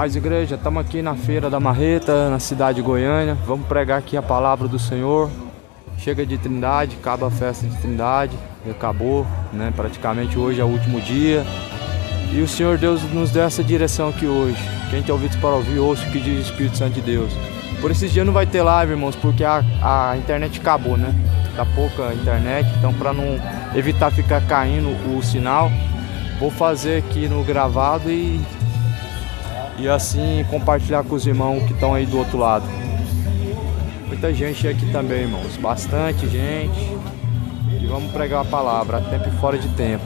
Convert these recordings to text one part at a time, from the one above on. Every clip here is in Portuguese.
Paz, igreja, estamos aqui na Feira da Marreta, na cidade de Goiânia. Vamos pregar aqui a palavra do Senhor. Chega de Trindade, acaba a festa de Trindade, acabou, né? Praticamente hoje é o último dia. E o Senhor Deus nos deu essa direção aqui hoje. Quem tem ouvidos para ouvir, ouça o que diz o Espírito Santo de Deus. Por esses dias não vai ter live, irmãos, porque a internet acabou, né? Tá pouca internet, então para não evitar ficar caindo o sinal, vou fazer aqui no gravado e assim compartilhar com os irmãos que estão aí do outro lado. Muita gente aqui também, irmãos, bastante gente. E vamos pregar a palavra, a tempo e fora de tempo.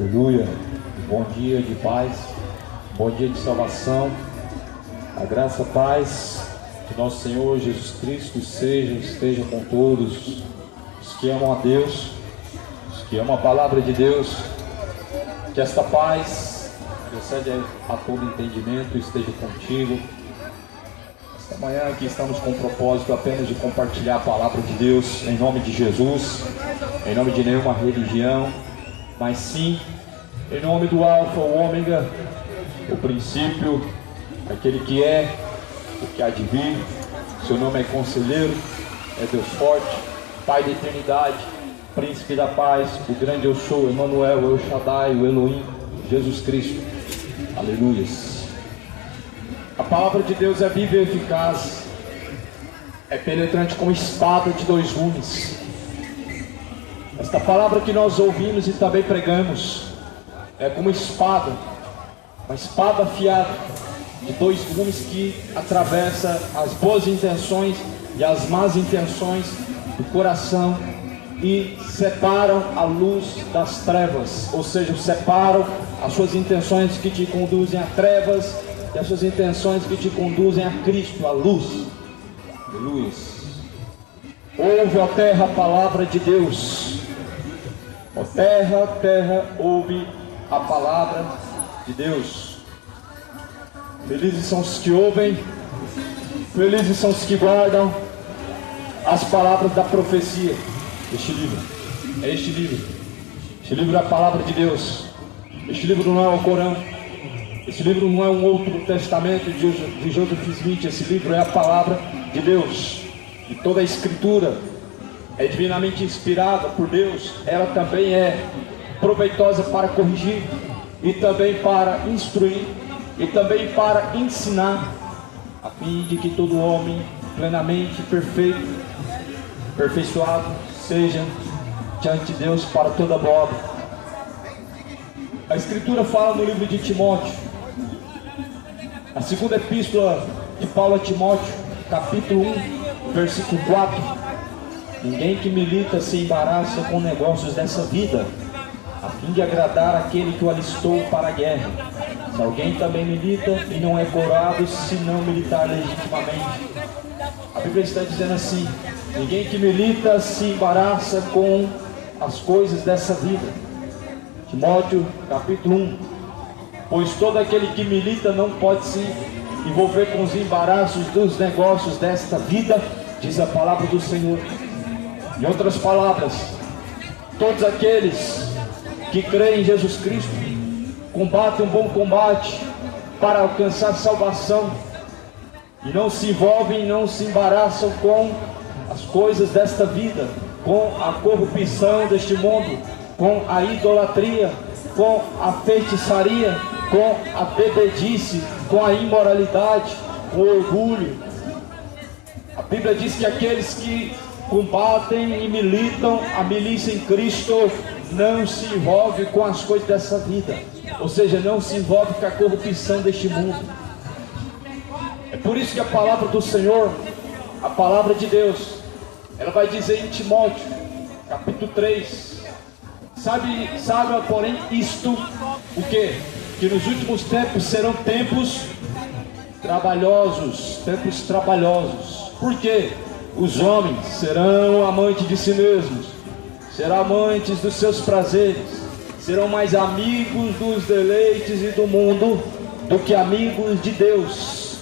Aleluia. Bom dia de paz, bom dia de salvação. A graça, a paz de nosso Senhor Jesus Cristo esteja com todos os que amam a Deus, os que amam a palavra de Deus. Que esta paz, que excede a todo entendimento, esteja contigo. Esta manhã aqui estamos com o propósito apenas de compartilhar a palavra de Deus em nome de Jesus, em nome de nenhuma religião, mas sim em nome do Alfa, o Ômega, o princípio, aquele que é, o que há de vir. Seu nome é Conselheiro, é Deus Forte, Pai da Eternidade, Príncipe da Paz, o grande eu sou, Emmanuel, El Shaddai, o Elohim, Jesus Cristo. Aleluias. A palavra de Deus é viva e eficaz, é penetrante como espada de dois gumes. Esta palavra que nós ouvimos e também pregamos é como espada, uma espada afiada de dois gumes que atravessa as boas intenções e as más intenções do coração e separam a luz das trevas, ou seja, separam as suas intenções que te conduzem a trevas e as suas intenções que te conduzem a Cristo, a luz. Aleluia. Ouve, ó terra, a palavra de Deus. Ó terra, terra, ouve a palavra de Deus. Felizes são os que ouvem, felizes são os que guardam as palavras da profecia. Este livro é este livro. Este livro é a palavra de Deus. Este livro não é o Corão. Este livro não é um outro testamento de Joseph Smith. Esse livro é a palavra de Deus. E toda a escritura é divinamente inspirada por Deus. Ela também é proveitosa para corrigir, e também para instruir, e também para ensinar, a fim de que todo homem plenamente perfeito, aperfeiçoado, seja diante de Deus para toda boa obra. A Escritura fala no livro de Timóteo, a segunda epístola de Paulo a Timóteo, capítulo 1, versículo 4: ninguém que milita se embaraça com negócios dessa vida, a fim de agradar aquele que o alistou para a guerra. Se alguém também milita e não é coroado, se não militar legitimamente. A Bíblia está dizendo assim: ninguém que milita se embaraça com as coisas dessa vida. Timóteo capítulo 1: pois todo aquele que milita não pode se envolver com os embaraços dos negócios desta vida, diz a palavra do Senhor. Em outras palavras, todos aqueles que creem em Jesus Cristo combatem um bom combate para alcançar salvação, e não se envolvem, não se embaraçam com as coisas desta vida, com a corrupção deste mundo, com a idolatria, com a feitiçaria, com a bebedice, com a imoralidade, com o orgulho. A Bíblia diz que aqueles que combatem e militam a milícia em Cristo não se envolve com as coisas dessa vida, ou seja, não se envolve com a corrupção deste mundo. É por isso que a palavra do Senhor, a palavra de Deus, ela vai dizer em Timóteo, capítulo 3, sabe, porém, isto, o que? Que nos últimos tempos serão tempos trabalhosos, Por quê? Os homens serão amantes de si mesmos, serão amantes dos seus prazeres, serão mais amigos dos deleites e do mundo do que amigos de Deus.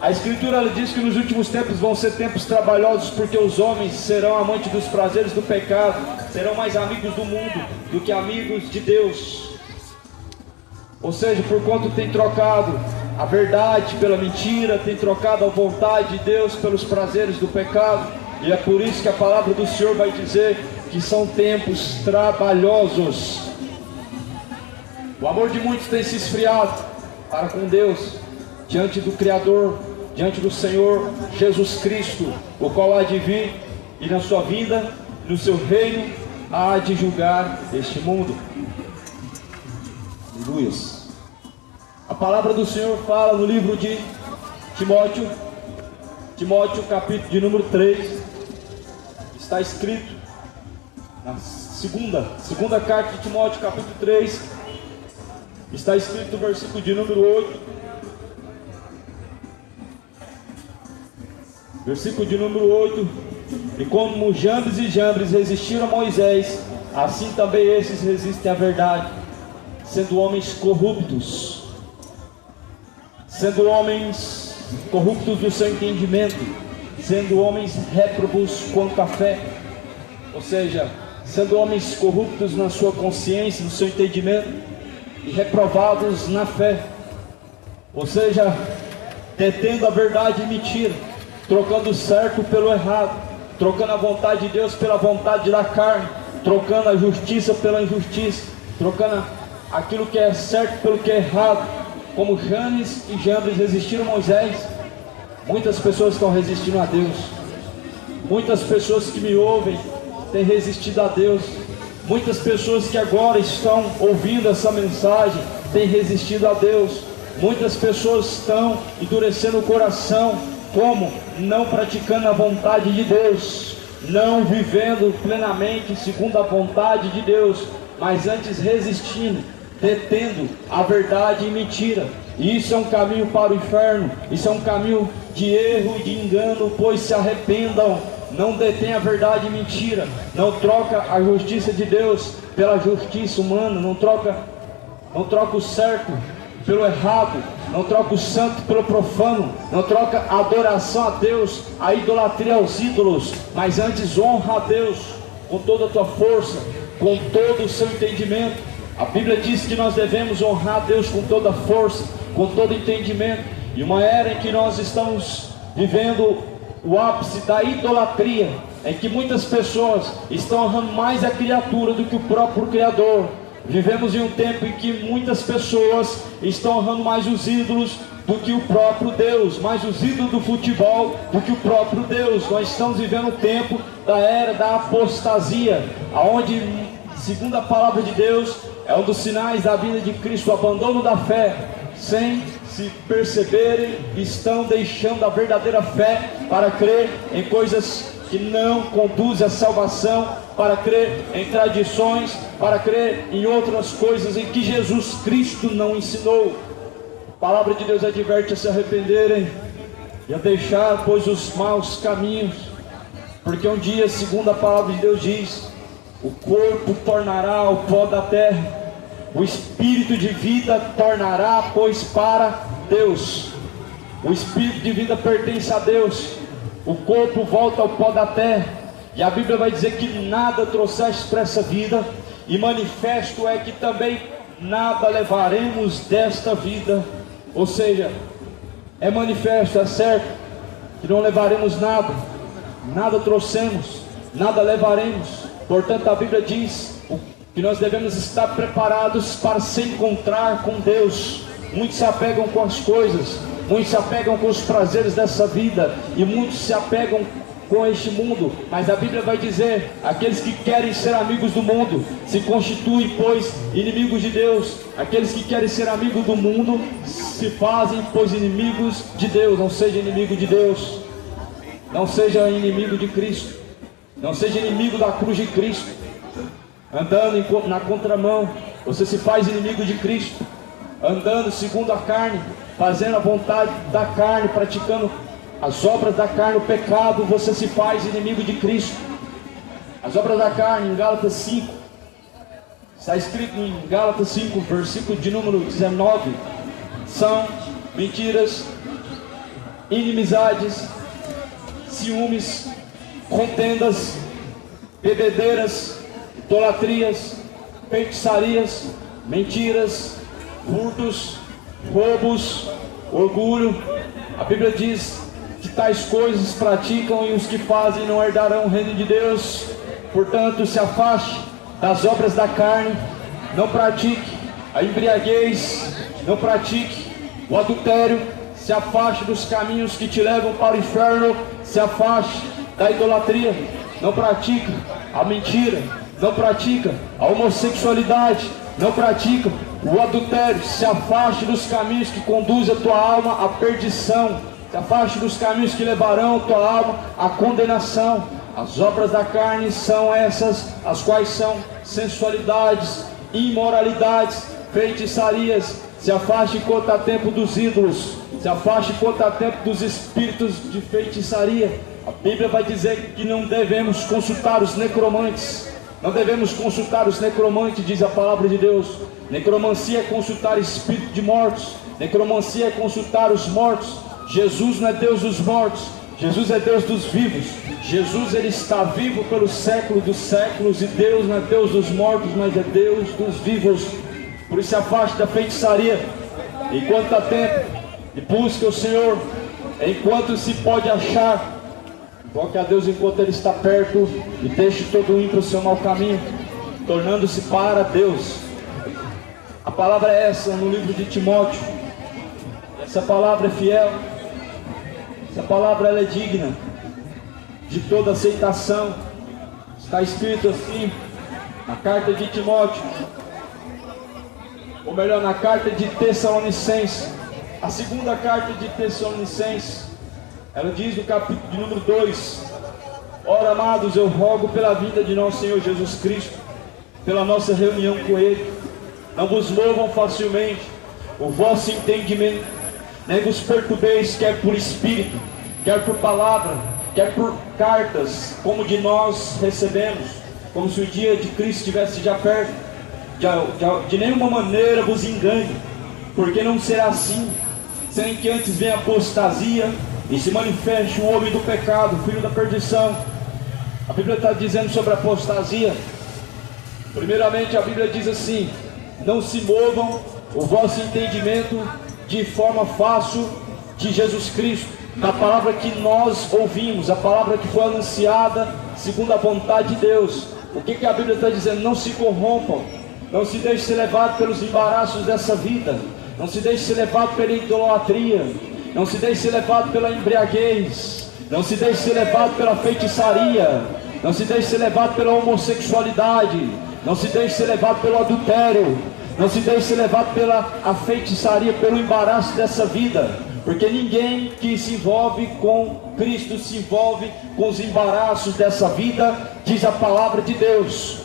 A Escritura ela diz que nos últimos tempos vão ser tempos trabalhosos, porque os homens serão amantes dos prazeres do pecado, serão mais amigos do mundo do que amigos de Deus. Ou seja, por quanto tem trocado a verdade pela mentira, tem trocado a vontade de Deus pelos prazeres do pecado, e é por isso que a palavra do Senhor vai dizer que são tempos trabalhosos. O amor de muitos tem se esfriado para com Deus, diante do Criador, diante do Senhor Jesus Cristo, o qual há de vir, e na sua vinda, no seu reino, há de julgar este mundo. Aleluia. A palavra do Senhor fala no livro de Timóteo, capítulo de número 3, está escrito na Segunda carta de Timóteo, capítulo 3, está escrito no versículo de número 8. Versículo de número 8: e como Jambres e Jambres resistiram a Moisés, assim também esses resistem à verdade, sendo homens corruptos do seu entendimento, sendo homens réprobos quanto à fé. Ou seja, sendo homens corruptos na sua consciência, no seu entendimento, e reprovados na fé. Ou seja, detendo a verdade e mentira, trocando o certo pelo errado, trocando a vontade de Deus pela vontade da carne, trocando a justiça pela injustiça, trocando aquilo que é certo pelo que é errado. Como Janes e Jambres resistiram a Moisés, muitas pessoas estão resistindo a Deus. Muitas pessoas que me ouvem têm resistido a Deus. Muitas pessoas que agora estão ouvindo essa mensagem têm resistido a Deus. Muitas pessoas estão endurecendo o coração, como? Não praticando a vontade de Deus, não vivendo plenamente segundo a vontade de Deus, mas antes resistindo, detendo a verdade e mentira. E isso é um caminho para o inferno, isso é um caminho de erro e de engano, pois se arrependam. Não detém a verdade e mentira, não troca a justiça de Deus pela justiça humana, não troca o certo pelo errado, não troca o santo pelo profano, não troca a adoração a Deus, a idolatria aos ídolos, mas antes honra a Deus com toda a tua força, com todo o seu entendimento. A Bíblia diz que nós devemos honrar a Deus com toda a força, com todo entendimento. E uma era em que nós estamos vivendo o ápice da idolatria, em que muitas pessoas estão honrando mais a criatura do que o próprio Criador. Vivemos em um tempo em que muitas pessoas estão honrando mais os ídolos do que o próprio Deus, mais os ídolos do futebol do que o próprio Deus. Nós estamos vivendo um tempo da era da apostasia, onde, segundo a palavra de Deus, é um dos sinais da vinda de Cristo, o abandono da fé. Sem se perceberem, estão deixando a verdadeira fé para crer em coisas que não conduzem à salvação, para crer em tradições, para crer em outras coisas em que Jesus Cristo não ensinou. A palavra de Deus adverte a se arrependerem e a deixar, pois, os maus caminhos, porque um dia, segundo a palavra de Deus diz, o corpo tornará o pó da terra, o espírito de vida tornará, pois, para Deus. O espírito de vida pertence a Deus, o corpo volta ao pó da terra. E a Bíblia vai dizer que nada trouxeste para essa vida, e manifesto é que também nada levaremos desta vida. Ou seja, é manifesto, é certo, que não levaremos nada, nada trouxemos, nada levaremos. Portanto, a Bíblia diz que nós devemos estar preparados para se encontrar com Deus. Muitos se apegam com as coisas, muitos se apegam com os prazeres dessa vida, e muitos se apegam com este mundo. Mas a Bíblia vai dizer: aqueles que querem ser amigos do mundo se constituem, pois, inimigos de Deus. Aqueles que querem ser amigos do mundo se fazem, pois, inimigos de Deus. Não seja inimigo de Deus, não seja inimigo de Cristo, não seja inimigo da cruz de Cristo. Andando na contramão, você se faz inimigo de Cristo. Andando segundo a carne, fazendo a vontade da carne, praticando as obras da carne, o pecado, você se faz inimigo de Cristo. As obras da carne, em Gálatas 5, está escrito em Gálatas 5, versículo de número 19, são mentiras, inimizades, ciúmes, contendas, bebedeiras, idolatrias, feitiçarias, mentiras, furtos, roubos, orgulho. A Bíblia diz que tais coisas praticam, e os que fazem não herdarão o reino de Deus. Portanto, se afaste das obras da carne, não pratique a embriaguez, não pratique o adultério, se afaste dos caminhos que te levam para o inferno, se afaste da idolatria, não pratique a mentira, não pratica a homossexualidade, não pratica o adultério. Se afaste dos caminhos que conduzem a tua alma à perdição, se afaste dos caminhos que levarão a tua alma à condenação. As obras da carne são essas, as quais são sensualidades, imoralidades, feitiçarias. Se afaste enquanto há tempo dos ídolos, se afaste enquanto há tempo dos espíritos de feitiçaria. A Bíblia vai dizer que não devemos consultar os necromantes. Não devemos consultar os necromantes, diz a palavra de Deus. Necromancia é consultar espírito de mortos. Necromancia é consultar os mortos. Jesus não é Deus dos mortos, Jesus é Deus dos vivos. Jesus, ele está vivo pelo século dos séculos. E Deus não é Deus dos mortos, mas é Deus dos vivos. Por isso se afaste da feitiçaria enquanto há tempo, e busque o Senhor enquanto se pode achar. Invoque a Deus enquanto Ele está perto, e deixe todo ímpio o seu mau caminho, tornando-se para Deus. A palavra é essa no livro de Timóteo. Essa palavra é fiel. Essa palavra ela é digna de toda aceitação. Está escrito assim na carta de Timóteo, ou melhor, na carta de Tessalonicenses, a segunda carta de Tessalonicenses. Ela diz no capítulo de número 2: ora, amados, eu rogo pela vinda de nosso Senhor Jesus Cristo, pela nossa reunião com Ele, não vos movam facilmente o vosso entendimento, nem vos perturbeis, quer por espírito, quer por palavra, quer por cartas, como de nós recebemos, como se o dia de Cristo estivesse já perto. De nenhuma maneira vos engane, porque não será assim, sem que antes venha apostasia e se manifeste o homem do pecado, filho da perdição. A Bíblia está dizendo sobre a apostasia. Primeiramente a Bíblia diz assim: não se movam o vosso entendimento de forma fácil de Jesus Cristo, da palavra que nós ouvimos, a palavra que foi anunciada segundo a vontade de Deus. O que a Bíblia está dizendo? Não se corrompam, não se deixe ser levado pelos embaraços dessa vida, não se deixe ser levado pela idolatria, não se deixe ser levado pela embriaguez, não se deixe ser levado pela feitiçaria, não se deixe ser levado pela homossexualidade, não se deixe ser levado pelo adultério, não se deixe ser levado pela feitiçaria, pelo embaraço dessa vida, porque ninguém que se envolve com Cristo se envolve com os embaraços dessa vida, diz a palavra de Deus.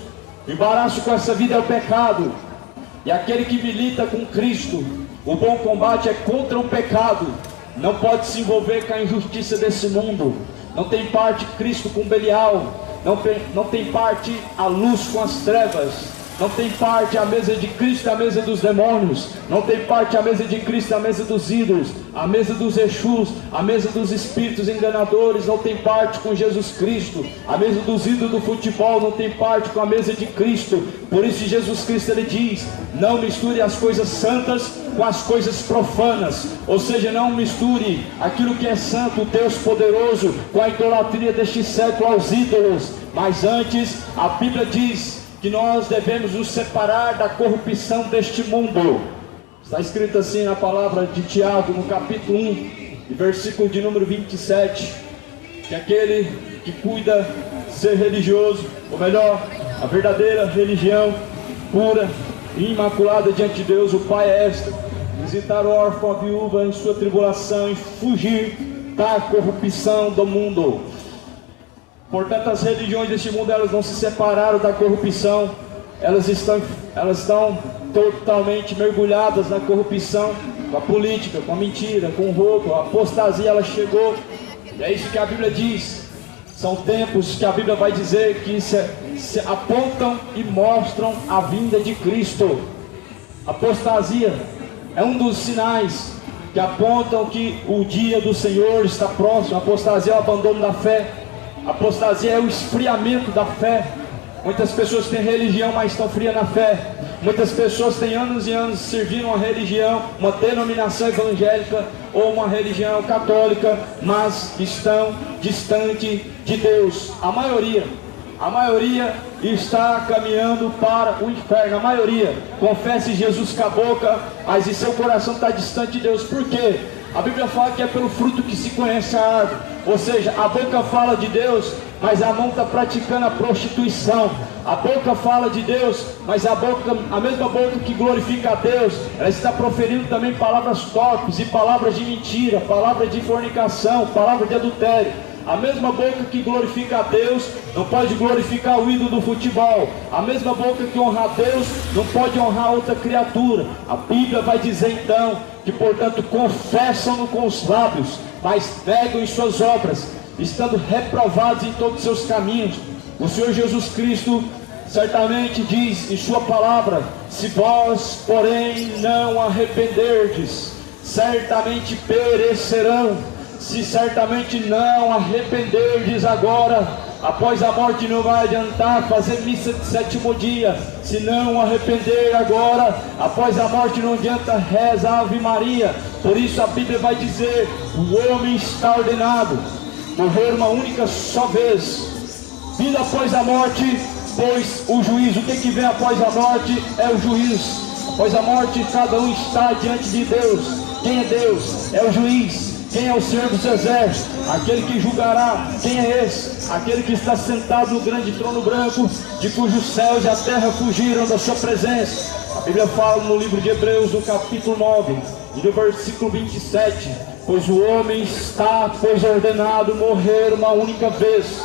O embaraço com essa vida é o pecado, e aquele que milita com Cristo, o bom combate é contra o pecado, não pode se envolver com a injustiça desse mundo. Não tem parte Cristo com Belial, não tem parte a luz com as trevas, não tem parte a mesa de Cristo, a mesa dos demônios, não tem parte a mesa de Cristo, a mesa dos ídolos, a mesa dos Exus, a mesa dos espíritos enganadores, não tem parte com Jesus Cristo, a mesa dos ídolos do futebol não tem parte com a mesa de Cristo. Por isso Jesus Cristo ele diz: não misture as coisas santas com as coisas profanas, ou seja, não misture aquilo que é santo, o Deus poderoso, com a idolatria deste século aos ídolos, mas antes a Bíblia diz que nós devemos nos separar da corrupção deste mundo. Está escrito assim na palavra de Tiago, no capítulo 1, versículo de número 27, que aquele que cuida ser religioso, ou melhor, a verdadeira religião, pura e imaculada diante de Deus, o Pai é esta: visitar o órfão, a viúva em sua tribulação e fugir da corrupção do mundo. Portanto, as religiões deste mundo, elas não se separaram da corrupção, elas estão totalmente mergulhadas na corrupção, com a política, com a mentira, com o roubo. A apostasia, ela chegou, e é isso que a Bíblia diz. São tempos que a Bíblia vai dizer que se apontam e mostram a vinda de Cristo. A apostasia é um dos sinais que apontam que o dia do Senhor está próximo. A apostasia é o abandono da fé. A apostasia é o esfriamento da fé. Muitas pessoas têm religião, mas estão frias na fé. Muitas pessoas têm anos e anos servindo uma religião, uma denominação evangélica ou uma religião católica, mas estão distante de Deus. A maioria está caminhando para o inferno. A maioria confessa Jesus com a boca, mas em seu coração está distante de Deus. Por quê? A Bíblia fala que é pelo fruto que se conhece a árvore. Ou seja, a boca fala de Deus, mas a mão está praticando a prostituição. A boca fala de Deus, mas a mesma boca que glorifica a Deus, ela está proferindo também palavras torpes e palavras de mentira, palavras de fornicação, palavras de adultério. A mesma boca que glorifica a Deus não pode glorificar o ídolo do futebol. A mesma boca que honra a Deus não pode honrar outra criatura. A Bíblia vai dizer então que, portanto, confessam-no com os lábios, mas negam em suas obras, estando reprovados em todos os seus caminhos. O Senhor Jesus Cristo certamente diz em sua palavra: se vós, porém, não arrependerdes, certamente perecerão. Se certamente não arrependerdes agora, após a morte não vai adiantar fazer missa de sétimo dia. Se não arrepender agora, após a morte não adianta rezar Ave Maria. Por isso a Bíblia vai dizer: o homem está ordenado morrer uma única só vez, vida após a morte, pois o juízo. O que vem após a morte é o juízo. Após a morte cada um está diante de Deus. Quem é Deus? É o juiz. Quem é o Senhor dos Exércitos? Aquele que julgará. Quem é esse? Aquele que está sentado no grande trono branco, de cujos céus e a terra fugiram da sua presença. A Bíblia fala no livro de Hebreus, no capítulo 9, e no versículo 27, pois o homem está, pois ordenado morrer uma única vez,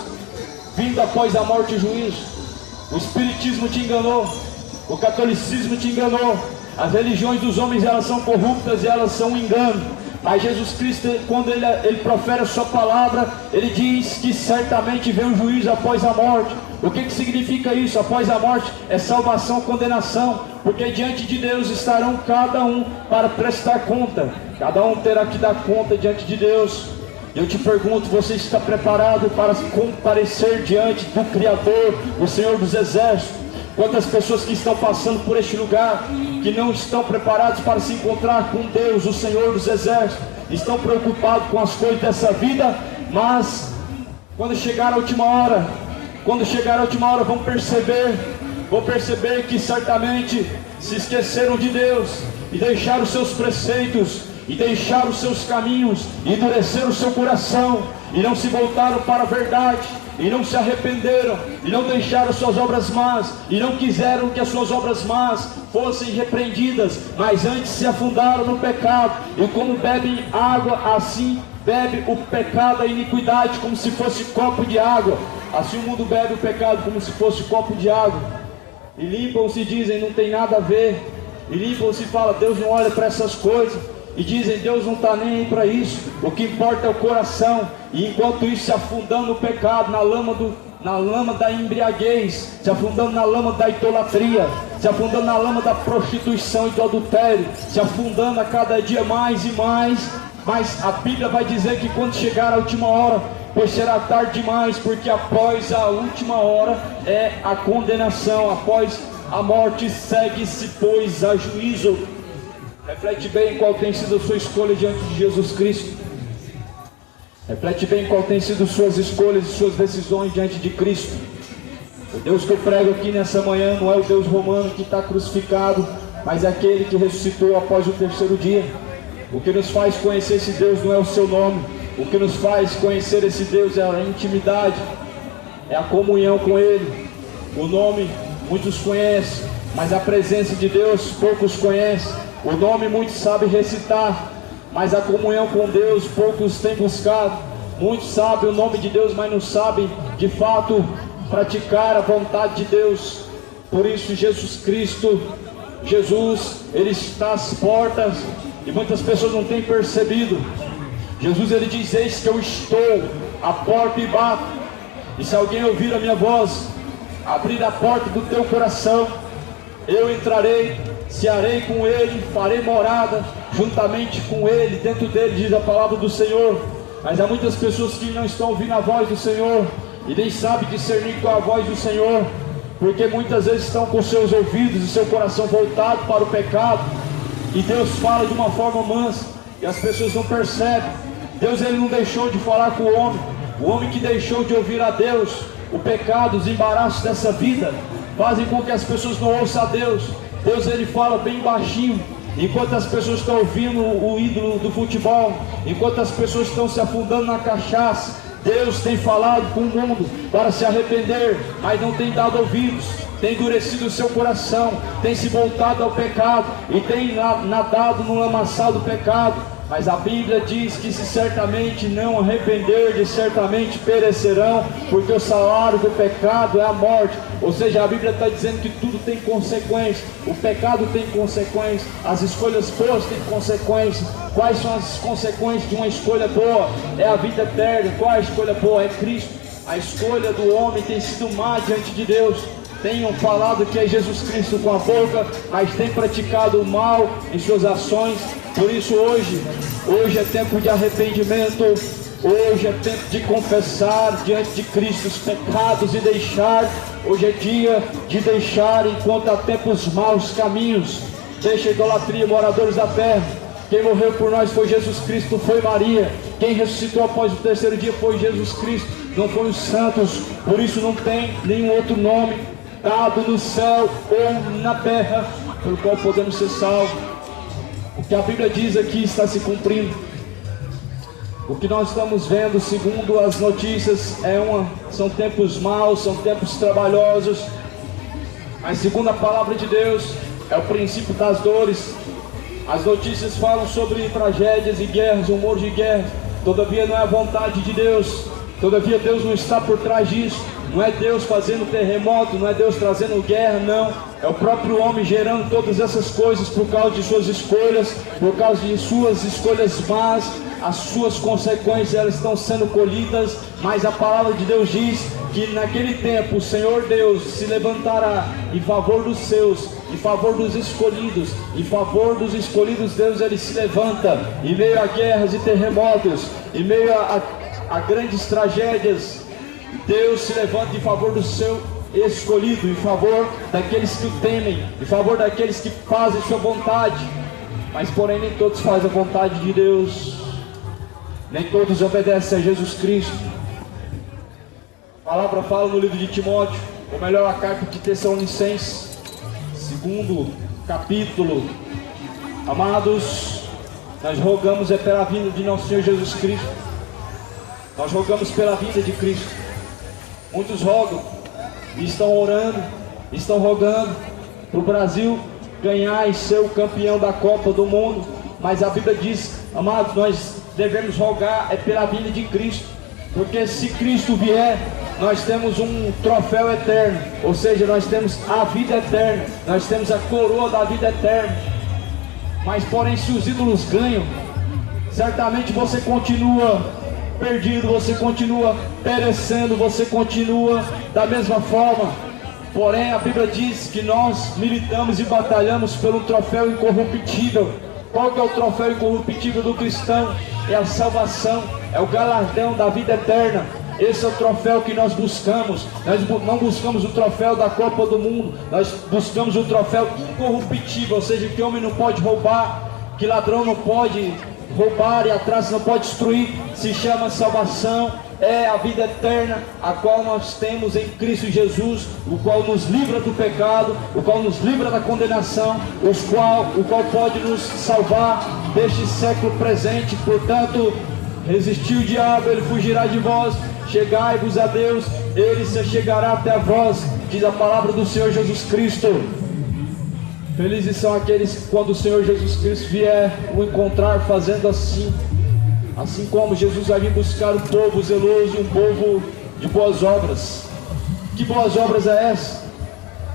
vindo após a morte e juízo. O espiritismo te enganou, o catolicismo te enganou, as religiões dos homens, elas são corruptas e elas são um engano. Mas Jesus Cristo, quando ele profere a sua palavra, ele diz que certamente vem um juízo após a morte. O que significa isso? Após a morte é salvação ou condenação, porque diante de Deus estarão cada um para prestar conta. Cada um terá que dar conta diante de Deus. Eu te pergunto, você está preparado para comparecer diante do Criador, o Senhor dos Exércitos? Quantas pessoas que estão passando por este lugar, que não estão preparados para se encontrar com Deus, o Senhor dos Exércitos, estão preocupados com as coisas dessa vida, mas quando chegar a última hora, vão perceber que certamente se esqueceram de Deus, e deixaram os seus preceitos, e deixaram os seus caminhos, e endureceram o seu coração, e não se voltaram para a verdade, e não se arrependeram, e não deixaram suas obras más, e não quiseram que as suas obras más fossem repreendidas, mas antes se afundaram no pecado, e como bebem água, assim bebe o pecado, a iniquidade, como se fosse copo de água. Assim o mundo bebe o pecado como se fosse copo de água, e limpam-se e dizem, não tem nada a ver, e limpam-se e falam, Deus não olha para essas coisas, e dizem, Deus não está nem aí para isso, o que importa é o coração. E enquanto isso, se afundando no pecado, na lama da embriaguez, se afundando na lama da idolatria, se afundando na lama da prostituição e do adultério, se afundando a cada dia mais e mais. Mas a Bíblia vai dizer que quando chegar a última hora, pois será tarde demais, porque após a última hora é a condenação, após a morte segue-se, pois, a juízo. Reflete bem qual tem sido a sua escolha diante de Jesus Cristo. Reflete bem qual tem sido suas escolhas e suas decisões diante de Cristo. O Deus que eu prego aqui nessa manhã não é o Deus romano que está crucificado, mas é aquele que ressuscitou após o terceiro dia. O que nos faz conhecer esse Deus não é o seu nome. O que nos faz conhecer esse Deus é a intimidade, é a comunhão com Ele. O nome muitos conhecem, mas a presença de Deus poucos conhecem. O nome muitos sabem recitar, mas a comunhão com Deus poucos têm buscado. Muitos sabem o nome de Deus, mas não sabem de fato praticar a vontade de Deus. Por isso Jesus Cristo, Ele está às portas e muitas pessoas não têm percebido. Jesus, Ele diz, eis que eu estou à porta e bato, e se alguém ouvir a minha voz, abrir a porta do teu coração, eu entrarei, cearei com Ele, farei morada juntamente com Ele, dentro dele, diz a palavra do Senhor. Mas há muitas pessoas que não estão ouvindo a voz do Senhor, e nem sabem discernir com a voz do Senhor, porque muitas vezes estão com seus ouvidos e seu coração voltado para o pecado, e Deus fala de uma forma mansa, e as pessoas não percebem. Deus, Ele não deixou de falar com o homem que deixou de ouvir a Deus. O pecado, os embaraços dessa vida fazem com que as pessoas não ouçam a Deus. Deus, Ele fala bem baixinho, enquanto as pessoas estão ouvindo o ídolo do futebol, enquanto as pessoas estão se afundando na cachaça, Deus tem falado com o mundo para se arrepender, mas não tem dado ouvidos, tem endurecido o seu coração, tem se voltado ao pecado e tem nadado no lamaçal do pecado. Mas a Bíblia diz que se certamente não arrependerem, certamente perecerão, porque o salário do pecado é a morte. Ou seja, a Bíblia está dizendo que tudo tem consequência. O pecado tem consequência, as escolhas boas têm consequência. Quais são as consequências de uma escolha boa? É a vida eterna. Qual é a escolha boa? É Cristo. A escolha do homem tem sido má diante de Deus. Tenham falado que é Jesus Cristo com a boca, mas tem praticado o mal em suas ações. Por isso hoje é tempo de arrependimento, hoje é tempo de confessar diante de Cristo os pecados e deixar. Hoje é dia de deixar enquanto há tempo os maus caminhos. Deixa a idolatria, moradores da terra. Quem morreu por nós foi Jesus Cristo, foi Maria. Quem ressuscitou após o terceiro dia foi Jesus Cristo, não foi os santos. Por isso não tem nenhum outro nome dado no céu ou na terra pelo qual podemos ser salvos. O que a Bíblia diz aqui está se cumprindo. O que nós estamos vendo, segundo as notícias, são tempos maus, são tempos trabalhosos, mas segundo a palavra de Deus, é o princípio das dores. As notícias falam sobre tragédias e guerras, rumores de guerra. Todavia não é a vontade de Deus. Todavia Deus não está por trás disso. Não é Deus fazendo terremoto, não é Deus trazendo guerra, não. É o próprio homem gerando todas essas coisas por causa de suas escolhas, por causa de suas escolhas más. As suas consequências elas estão sendo colhidas, mas a palavra de Deus diz que naquele tempo o Senhor Deus se levantará em favor dos seus, em favor dos escolhidos. Em favor dos escolhidos Deus ele se levanta em meio a guerras e terremotos, em meio a grandes tragédias. Deus se levanta em favor do seu escolhido, em favor daqueles que o temem, em favor daqueles que fazem sua vontade. Mas porém nem todos fazem a vontade de Deus, nem todos obedecem a Jesus Cristo. A palavra fala no livro de Timóteo, ou melhor, a carta de Tessalonicenses, segundo capítulo. Amados, nós rogamos pela vinda de nosso Senhor Jesus Cristo. Nós rogamos pela vinda de Cristo. Muitos rogam e estão orando, estão rogando para o Brasil ganhar e ser o campeão da Copa do Mundo. Mas a Bíblia diz, amados, nós devemos rogar pela vinda de Cristo, porque se Cristo vier, nós temos um troféu eterno, ou seja, nós temos a vida eterna, nós temos a coroa da vida eterna. Mas porém, se os ídolos ganham, certamente você continua perdido, você continua perecendo, você continua da mesma forma. Porém a Bíblia diz que nós militamos e batalhamos pelo troféu incorruptível. Qual que é o troféu incorruptível do cristão? É a salvação, é o galardão da vida eterna. Esse é o troféu que nós buscamos. Nós não buscamos o troféu da Copa do Mundo, nós buscamos o troféu incorruptível, ou seja, que homem não pode roubar, que ladrão não pode roubar e a traça não pode destruir. Se chama salvação, é a vida eterna, a qual nós temos em Cristo Jesus, o qual nos livra do pecado, o qual nos livra da condenação, o qual pode nos salvar deste século presente. Portanto, resistir o diabo, ele fugirá de vós. Chegai-vos a Deus, ele se chegará até vós, diz a palavra do Senhor Jesus Cristo. Felizes são aqueles que quando o Senhor Jesus Cristo vier o encontrar fazendo assim como Jesus vai vir buscar um povo zeloso, um povo de boas obras. Que boas obras é essa?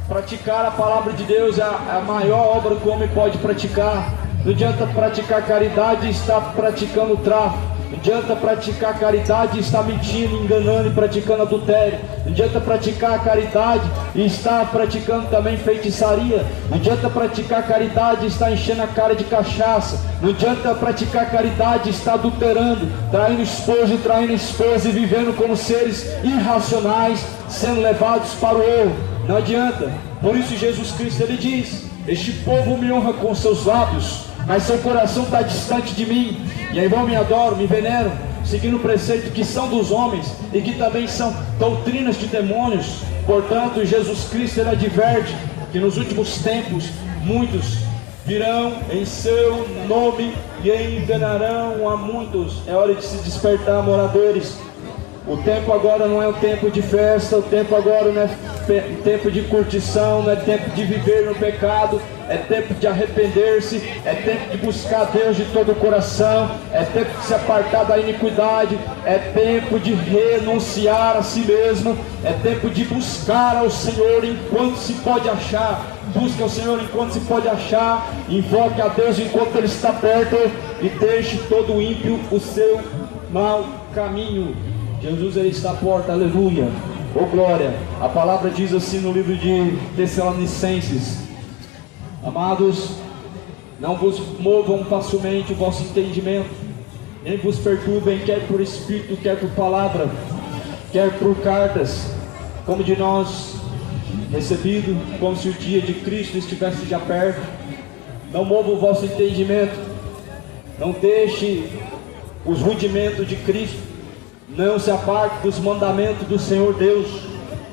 Praticar a palavra de Deus é a maior obra que o homem pode praticar. Não adianta praticar caridade e estar praticando tráfico. Não adianta praticar caridade e estar mentindo, enganando e praticando adultério. Não adianta praticar caridade e estar praticando também feitiçaria. Não adianta praticar caridade e estar enchendo a cara de cachaça. Não adianta praticar caridade e estar adulterando, traindo esposo e traindo esposa e vivendo como seres irracionais, sendo levados para o erro. Não adianta. Por isso Jesus Cristo ele diz: este povo me honra com seus lábios, mas seu coração está distante de mim. E aí vão me adoram, me veneram, seguindo o preceito que são dos homens e que também são doutrinas de demônios. Portanto, Jesus Cristo ele adverte que nos últimos tempos muitos virão em seu nome e enganarão a muitos. É hora de se despertar, moradores. O tempo agora não é um tempo de festa, o tempo agora não é tempo de curtição, não é tempo de viver no pecado, é tempo de arrepender-se, é tempo de buscar Deus de todo o coração, é tempo de se apartar da iniquidade, é tempo de renunciar a si mesmo, é tempo de buscar ao Senhor enquanto se pode achar. Busque ao Senhor enquanto se pode achar, invoque a Deus enquanto Ele está perto e deixe todo ímpio o seu mau caminho. Jesus, Ele está à porta, aleluia, oh glória. A palavra diz assim no livro de Tessalonicenses: amados, não vos movam facilmente o vosso entendimento, nem vos perturbem, quer por espírito, quer por palavra, quer por cartas, como de nós recebido, como se o dia de Cristo estivesse já perto. Não mova o vosso entendimento, não deixe os rudimentos de Cristo, não se aparte dos mandamentos do Senhor Deus,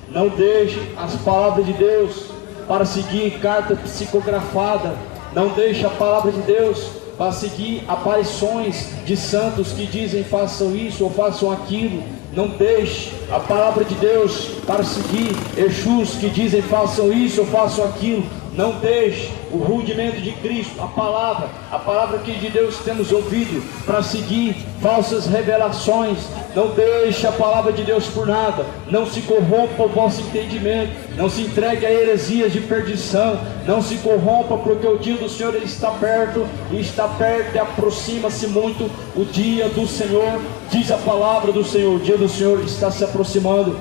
não deixe as palavras de Deus para seguir carta psicografada, não deixe a palavra de Deus para seguir aparições de santos que dizem façam isso ou façam aquilo. Não deixe a palavra de Deus para seguir Exus que dizem façam isso ou façam aquilo. Não deixe o rudimento de Cristo, a palavra que de Deus temos ouvido, para seguir falsas revelações. Não deixe a palavra de Deus por nada. Não se corrompa o vosso entendimento. Não se entregue a heresias de perdição. Não se corrompa, porque o dia do Senhor ele está perto, e está perto e aproxima-se muito o dia do Senhor. Diz a palavra do Senhor, o dia do Senhor está se aproximando.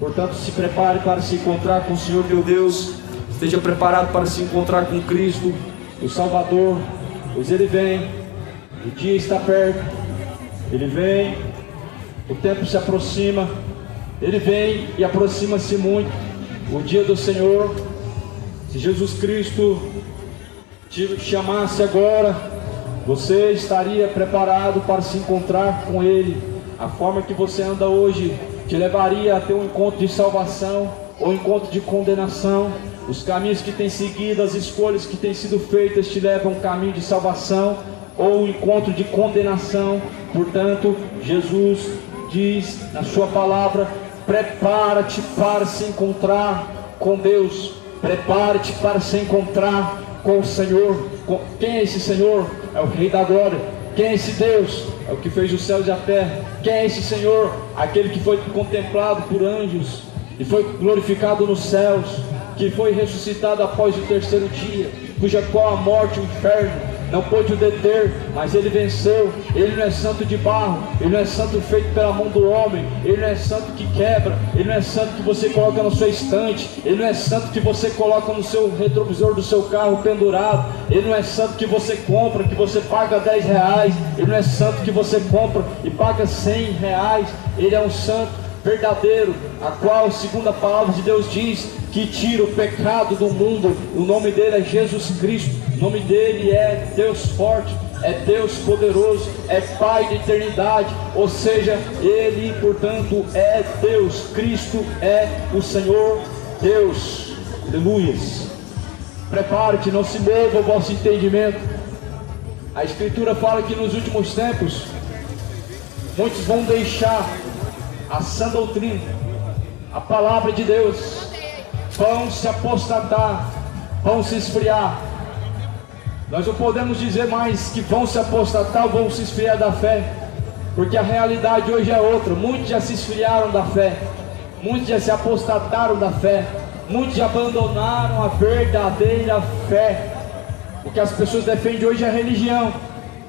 Portanto, se prepare para se encontrar com o Senhor teu Deus. Esteja preparado para se encontrar com Cristo, o Salvador, pois Ele vem, o dia está perto, Ele vem, o tempo se aproxima, Ele vem e aproxima-se muito, o dia do Senhor. Se Jesus Cristo te chamasse agora, você estaria preparado para se encontrar com Ele. A forma que você anda hoje te levaria a ter um encontro de salvação ou um encontro de condenação. Os caminhos que tem seguido, as escolhas que têm sido feitas te levam a um caminho de salvação ou um encontro de condenação. Portanto, Jesus diz na sua palavra: prepara-te para se encontrar com Deus, prepara-te para se encontrar com o Senhor. Quem é esse Senhor? É o Rei da Glória. Quem é esse Deus? É o que fez os céus e a terra. Quem é esse Senhor? Aquele que foi contemplado por anjos e foi glorificado nos céus, que foi ressuscitado após o terceiro dia, cuja qual a morte e o inferno não pôde o deter, mas ele venceu. Ele não é santo de barro, ele não é santo feito pela mão do homem, ele não é santo que quebra, ele não é santo que você coloca na sua estante, ele não é santo que você coloca no seu retrovisor do seu carro pendurado, ele não é santo que você compra, que você paga R$10, ele não é santo que você compra e paga R$100. Ele é um santo verdadeiro, a qual, segundo a palavra de Deus diz, que tira o pecado do mundo. O nome dele é Jesus Cristo, o nome dele é Deus forte, é Deus poderoso, é Pai de eternidade, ou seja, ele, portanto, é Deus. Cristo é o Senhor Deus. Aleluias. Prepare-te, não se mova o vosso entendimento. A Escritura fala que nos últimos tempos muitos vão deixar a sã doutrina, a palavra de Deus, vão se apostatar, vão se esfriar. Nós não podemos dizer mais que vão se apostatar ou vão se esfriar da fé, porque a realidade hoje é outra. Muitos já se esfriaram da fé, muitos já se apostataram da fé, muitos já abandonaram a verdadeira fé. O que as pessoas defendem hoje é a religião,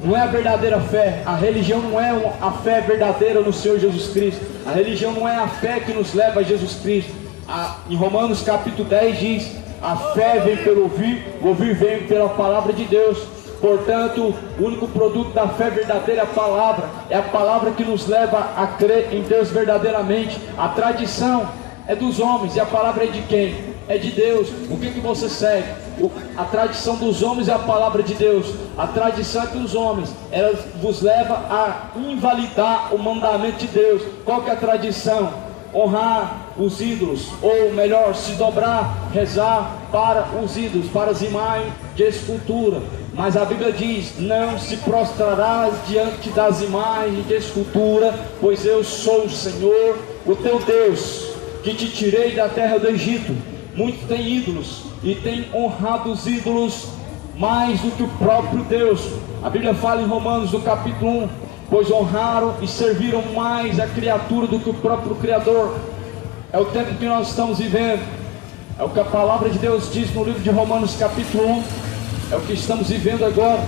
não é a verdadeira fé. A religião não é a fé verdadeira no Senhor Jesus Cristo. A religião não é a fé que nos leva a Jesus Cristo. Em Romanos capítulo 10 diz: a fé vem pelo ouvir, o ouvir vem pela palavra de Deus. Portanto, o único produto da fé verdadeira é a palavra. É a palavra que nos leva a crer em Deus verdadeiramente. A tradição é dos homens e a palavra é de quem? É de Deus. O que você segue? A tradição dos homens é a palavra de Deus. A tradição dos homens, ela vos leva a invalidar o mandamento de Deus. Qual que é a tradição? Honrar os ídolos, ou melhor, se dobrar, rezar, para os ídolos, para as imagens de escultura. Mas a Bíblia diz: não se prostrarás diante das imagens de escultura, pois eu sou o Senhor, o teu Deus, que te tirei da terra do Egito. Muitos têm ídolos e têm honrado os ídolos mais do que o próprio Deus. A Bíblia fala em Romanos, no capítulo 1, pois honraram e serviram mais a criatura do que o próprio Criador. É o tempo que nós estamos vivendo, é o que a palavra de Deus diz no livro de Romanos capítulo 1, é o que estamos vivendo agora.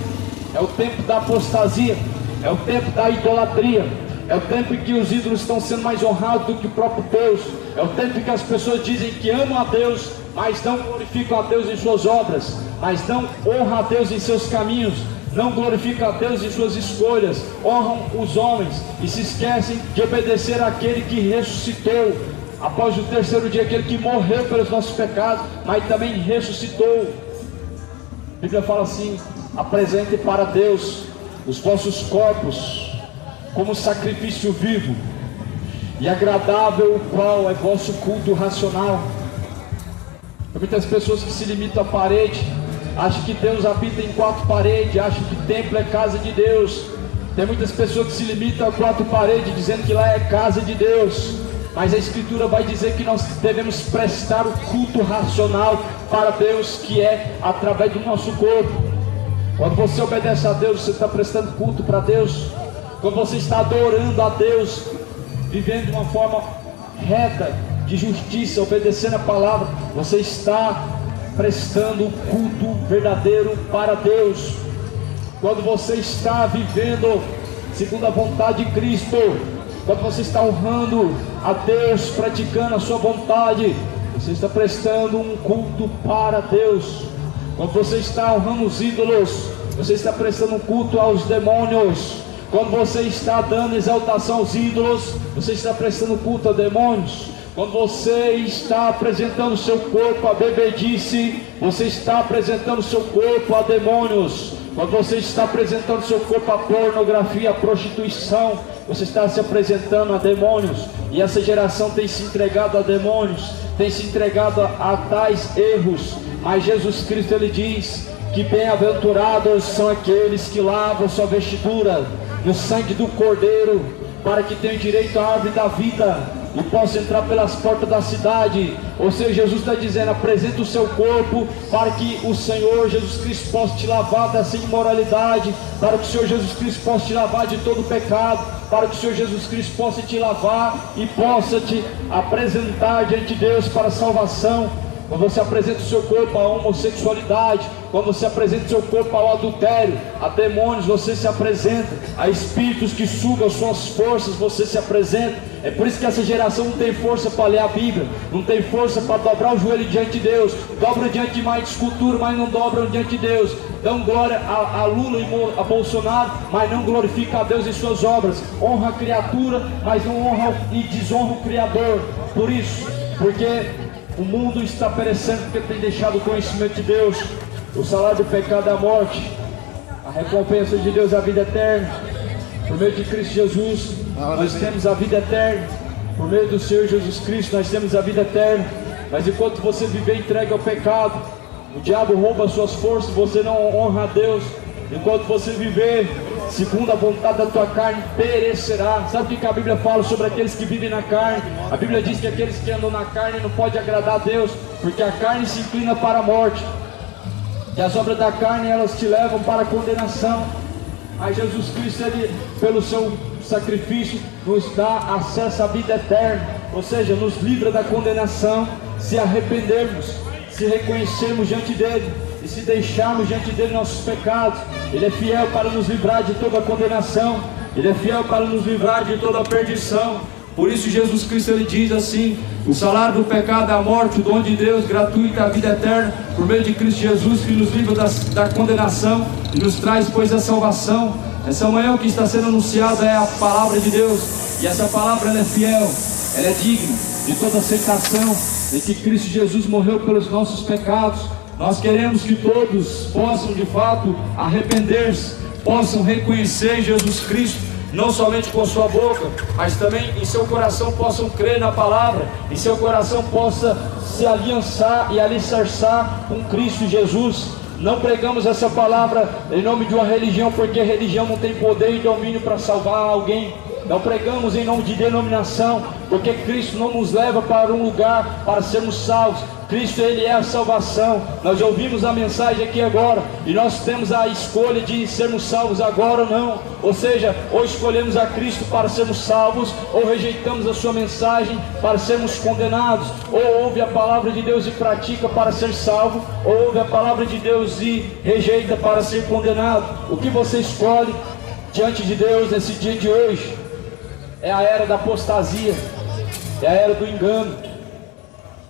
É o tempo da apostasia, é o tempo da idolatria, é o tempo em que os ídolos estão sendo mais honrados do que o próprio Deus. É o tempo em que as pessoas dizem que amam a Deus, mas não glorificam a Deus em suas obras, mas não honram a Deus em seus caminhos, não glorificam a Deus em suas escolhas, honram os homens e se esquecem de obedecer àquele que ressuscitou após o terceiro dia, aquele que morreu pelos nossos pecados, mas também ressuscitou. A Bíblia fala assim: apresentem para Deus os vossos corpos como sacrifício vivo e agradável, o qual é vosso culto racional. Tem muitas pessoas que se limitam à parede, acham que Deus habita em quatro paredes, acham que templo é casa de Deus. Tem muitas pessoas que se limitam a quatro paredes, dizendo que lá é casa de Deus. Mas a Escritura vai dizer que nós devemos prestar o culto racional para Deus, que é através do nosso corpo. Quando você obedece a Deus, você está prestando culto para Deus. Quando você está adorando a Deus, vivendo de uma forma reta, de justiça, obedecendo a palavra, você está prestando culto verdadeiro para Deus. Quando você está vivendo segundo a vontade de Cristo, quando você está honrando a Deus, praticando a sua vontade, você está prestando um culto para Deus. Quando você está honrando os ídolos, você está prestando um culto aos demônios. Quando você está dando exaltação aos ídolos, você está prestando culto a demônios. Quando você está apresentando o seu corpo a bebedice, você está apresentando o seu corpo a demônios. Quando você está apresentando o seu corpo a pornografia, a prostituição, você está se apresentando a demônios. E essa geração tem se entregado a demônios, tem se entregado a tais erros. Mas Jesus Cristo, ele diz que bem-aventurados são aqueles que lavam sua vestidura no sangue do Cordeiro, para que tenham direito à árvore da vida e possam entrar pelas portas da cidade. Ou seja, Jesus está dizendo: apresenta o seu corpo para que o Senhor Jesus Cristo possa te lavar dessa imoralidade, para que o Senhor Jesus Cristo possa te lavar de todo pecado, para que o Senhor Jesus Cristo possa te lavar e possa te apresentar diante de Deus para a salvação. Quando você apresenta o seu corpo à homossexualidade, quando você apresenta o seu corpo ao adultério, a demônios você se apresenta, a espíritos que sugam suas forças você se apresenta. É por isso que essa geração não tem força para ler a Bíblia, não tem força para dobrar o joelho diante de Deus, dobra diante de mais escultura, mas não dobram diante de Deus, dão glória a Lula e a Bolsonaro, mas não glorifica a Deus em suas obras, honra a criatura, mas não honra e desonra o Criador. Por isso, porque o mundo está perecendo porque tem deixado o conhecimento de Deus. O salário do pecado é a morte, a recompensa de Deus é a vida eterna. Por meio de Cristo Jesus, nós temos a vida eterna. Por meio do Senhor Jesus Cristo, nós temos a vida eterna. Mas enquanto você viver entregue ao pecado, o diabo rouba suas forças, você não honra a Deus. Enquanto você viver segundo a vontade da tua carne, perecerá. Sabe o que a Bíblia fala sobre aqueles que vivem na carne? A Bíblia diz que aqueles que andam na carne não podem agradar a Deus, porque a carne se inclina para a morte, e as obras da carne, elas te levam para a condenação. Mas Jesus Cristo, ele, pelo seu sacrifício, nos dá acesso à vida eterna, ou seja, nos livra da condenação, se arrependermos, se reconhecermos diante dele e se deixarmos diante dele nossos pecados. Ele é fiel para nos livrar de toda a condenação, ele é fiel para nos livrar de toda a perdição. Por isso Jesus Cristo, ele diz assim: o salário do pecado é a morte, o dom de Deus gratuito é a vida eterna, por meio de Cristo Jesus, que nos livra da condenação e nos traz, pois, a salvação. Essa manhã o que está sendo anunciado é a palavra de Deus, e essa palavra, ela é fiel, ela é digna de toda aceitação, em que Cristo Jesus morreu pelos nossos pecados. Nós queremos que todos possam de fato arrepender-se, possam reconhecer Jesus Cristo não somente com sua boca, mas também em seu coração possam crer na palavra, em seu coração possa se aliançar e alicerçar com Cristo Jesus. Não pregamos essa palavra em nome de uma religião, porque religião não tem poder e domínio para salvar alguém. Não pregamos em nome de denominação, porque Cristo não nos leva para um lugar para sermos salvos. Cristo, Ele é a salvação. Nós ouvimos a mensagem aqui agora, e nós temos a escolha de sermos salvos agora ou não. Ou seja, ou escolhemos a Cristo para sermos salvos, ou rejeitamos a sua mensagem para sermos condenados. Ou ouve a palavra de Deus e pratica para ser salvo, ou ouve a palavra de Deus e rejeita para ser condenado. O que você escolhe diante de Deus nesse dia de hoje? É a era da apostasia, é a era do engano.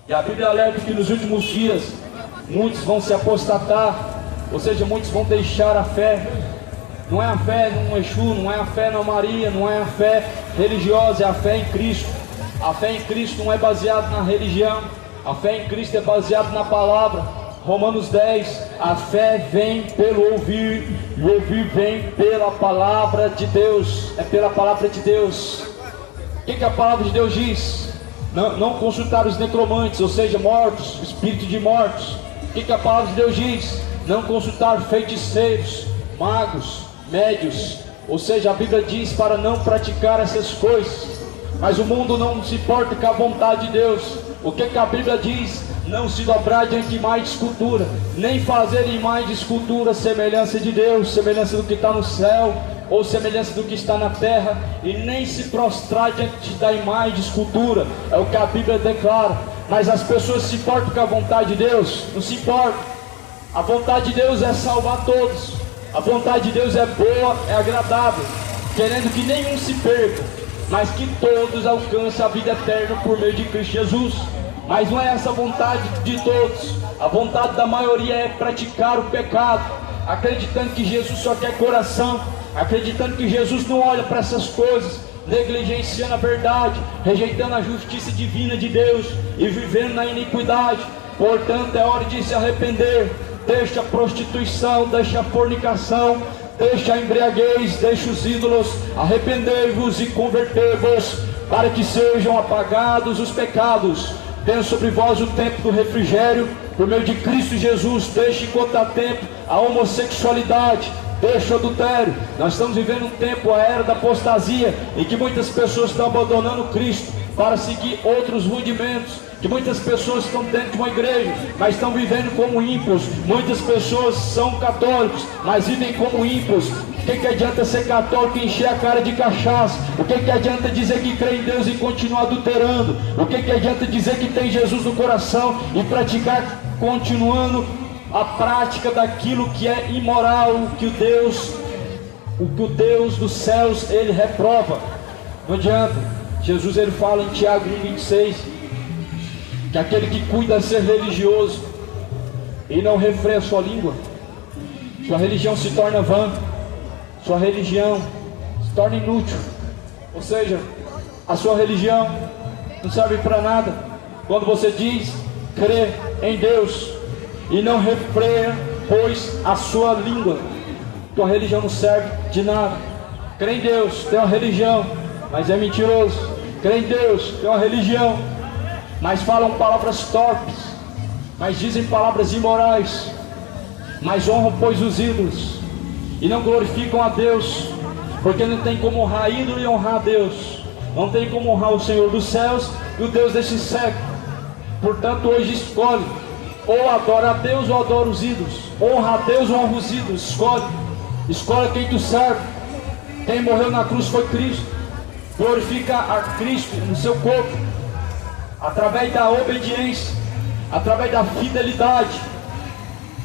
E a Bíblia alerta que nos últimos dias muitos vão se apostatar, ou seja, muitos vão deixar a fé. Não é a fé no Exu, não é a fé na Maria, não é a fé religiosa, é a fé em Cristo. A fé em Cristo não é baseada na religião, a fé em Cristo é baseada na palavra. Romanos 10, a fé vem pelo ouvir, e o ouvir vem pela palavra de Deus. É pela palavra de Deus. O que a palavra de Deus diz? Não consultar os necromantes, ou seja, mortos, espírito de mortos. O que a palavra de Deus diz? Não consultar feiticeiros, magos, médios. Ou seja, a Bíblia diz para não praticar essas coisas. Mas o mundo não se importa com a vontade de Deus. O que a Bíblia diz? Não se dobrar diante de imagem de escultura, nem fazer imagem de escultura semelhança de Deus, semelhança do que está no céu, ou semelhança do que está na terra, e nem se prostrar diante da imagem de escultura. É o que a Bíblia declara. Mas as pessoas se importam com a vontade de Deus? Não se importam. A vontade de Deus é salvar todos. A vontade de Deus é boa, é agradável, querendo que nenhum se perca, mas que todos alcancem a vida eterna por meio de Cristo Jesus. Mas não é essa a vontade de todos. A vontade da maioria é praticar o pecado, acreditando que Jesus só quer coração, acreditando que Jesus não olha para essas coisas, negligenciando a verdade, rejeitando a justiça divina de Deus e vivendo na iniquidade. Portanto, é hora de se arrepender. Deixa a prostituição, deixa a fornicação, deixa a embriaguez, deixa os ídolos. Arrependei-vos e convertei-vos, para que sejam apagados os pecados. Tenha sobre vós o tempo do refrigério, por meio de Cristo Jesus. Deixe enquanto há tempo a homossexualidade, deixe o adultério. Nós estamos vivendo um tempo, a era da apostasia, em que muitas pessoas estão abandonando Cristo para seguir outros rudimentos, que muitas pessoas estão dentro de uma igreja, mas estão vivendo como ímpios. Muitas pessoas são católicos, mas vivem como ímpios. O que adianta ser católico e encher a cara de cachaça? O que adianta dizer que crê em Deus e continuar adulterando? O que adianta dizer que tem Jesus no coração e praticar, continuando a prática daquilo que é imoral, o que o Deus dos céus, Ele reprova? Não adianta. Jesus, Ele fala em Tiago 1,26, que aquele que cuida ser religioso e não refreia sua língua, sua religião se torna vã, sua religião se torna inútil. Ou seja, a sua religião não serve para nada. Quando você diz crer em Deus e não refreia, pois, a sua língua, tua religião não serve de nada. Crê em Deus, tem uma religião, mas é mentiroso. Crê em Deus, tem uma religião, mas falam palavras torpes, mas dizem palavras imorais, mas honram, pois, os ídolos, e não glorificam a Deus, porque não tem como honrar ídolo e honrar a Deus. Não tem como honrar o Senhor dos céus e o Deus desse século. Portanto, hoje escolhe, ou adora a Deus ou adora os ídolos. Honra a Deus ou honra os ídolos. Escolhe quem tu serve. Quem morreu na cruz foi Cristo. Glorifica a Cristo no seu corpo, através da obediência, através da fidelidade.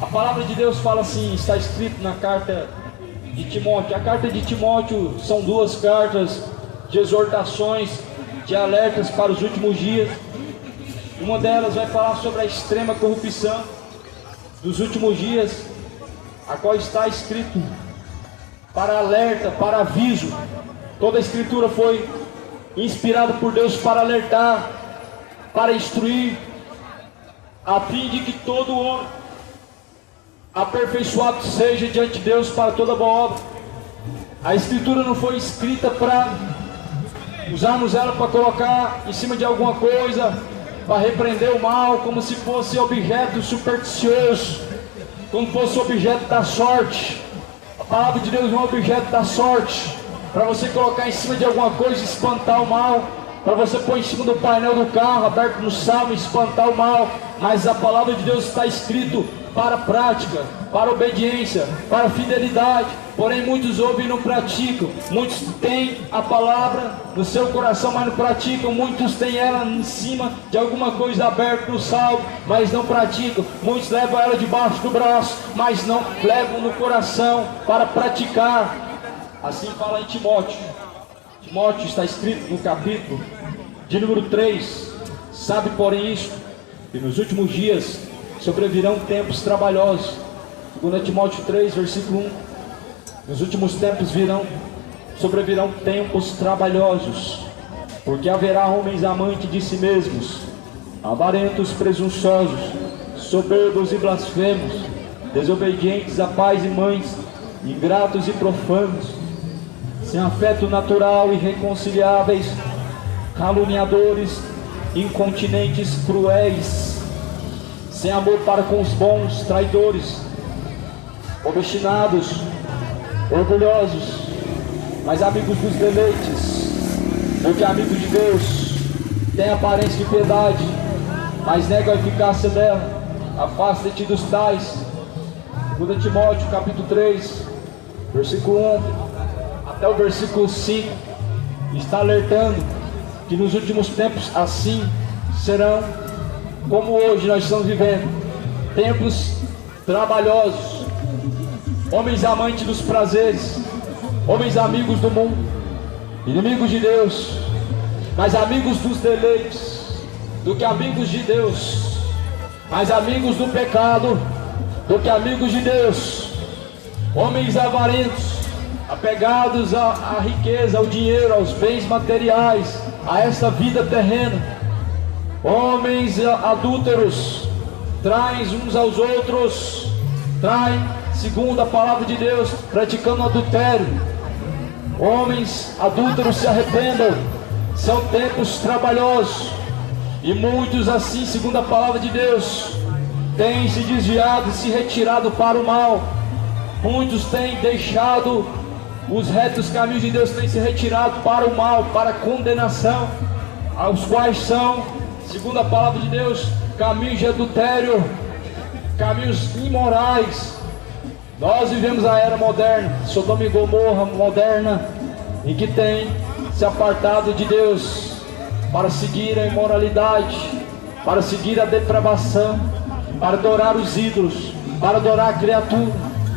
A palavra de Deus fala assim, está escrito na carta de Timóteo. A carta de Timóteo são duas cartas de exortações, de alertas para os últimos dias. Uma delas vai falar sobre a extrema corrupção dos últimos dias, a qual está escrito para alerta, para aviso. Toda a escritura foi inspirada por Deus para alertar, para instruir, a fim de que todo homem aperfeiçoado seja diante de Deus para toda boa obra. A Escritura não foi escrita para usarmos ela para colocar em cima de alguma coisa, para repreender o mal, como se fosse objeto supersticioso, como fosse objeto da sorte. A palavra de Deus não é objeto da sorte, para você colocar em cima de alguma coisa e espantar o mal, para você pôr em cima do painel do carro, aberto no salmo, e espantar o mal. Mas a palavra de Deus está escrito para a prática, para a obediência, para a fidelidade. Porém muitos ouvem e não praticam. Muitos têm a palavra no seu coração, mas não praticam. Muitos têm ela em cima de alguma coisa aberta no salmo, mas não praticam. Muitos levam ela debaixo do braço, mas não levam no coração para praticar. Assim fala em Timóteo. Timóteo, está escrito no capítulo de número 3. Sabe, porém, isto, que nos últimos dias sobrevirão tempos trabalhosos. 2 Timóteo 3, versículo 1. Nos últimos tempos sobrevirão tempos trabalhosos, porque haverá homens amantes de si mesmos, avarentos, presunçosos, soberbos e blasfemos, desobedientes a pais e mães, ingratos e profanos, sem afeto natural, irreconciliáveis, caluniadores, incontinentes, cruéis, sem amor para com os bons, traidores, obstinados, orgulhosos, mas amigos dos deleites, do que amigos de Deus, tem aparência de piedade, mas nega a eficácia dela. Afasta-te dos tais. 2 Timóteo capítulo 3, versículo 1 até o versículo 5, está alertando que nos últimos tempos assim serão, como hoje nós estamos vivendo, tempos trabalhosos, homens amantes dos prazeres, homens amigos do mundo, inimigos de Deus, mas amigos dos deleites, do que amigos de Deus, mais amigos do pecado, do que amigos de Deus, homens avarentos, apegados à riqueza, ao dinheiro, aos bens materiais, a esta vida terrena, homens adúlteros, traem uns aos outros, traem segundo a palavra de Deus, praticando adultério. Homens adúlteros se arrependam, são tempos trabalhosos, e muitos assim, segundo a palavra de Deus, têm se desviado e se retirado para o mal. Muitos têm deixado os retos caminhos de Deus, têm se retirado para o mal, para a condenação, aos quais são, segundo a palavra de Deus, caminhos de adultério, caminhos imorais. Nós vivemos a era moderna, Sodoma e Gomorra moderna, em que tem se apartado de Deus para seguir a imoralidade, para seguir a depravação, para adorar os ídolos, para adorar a criatura,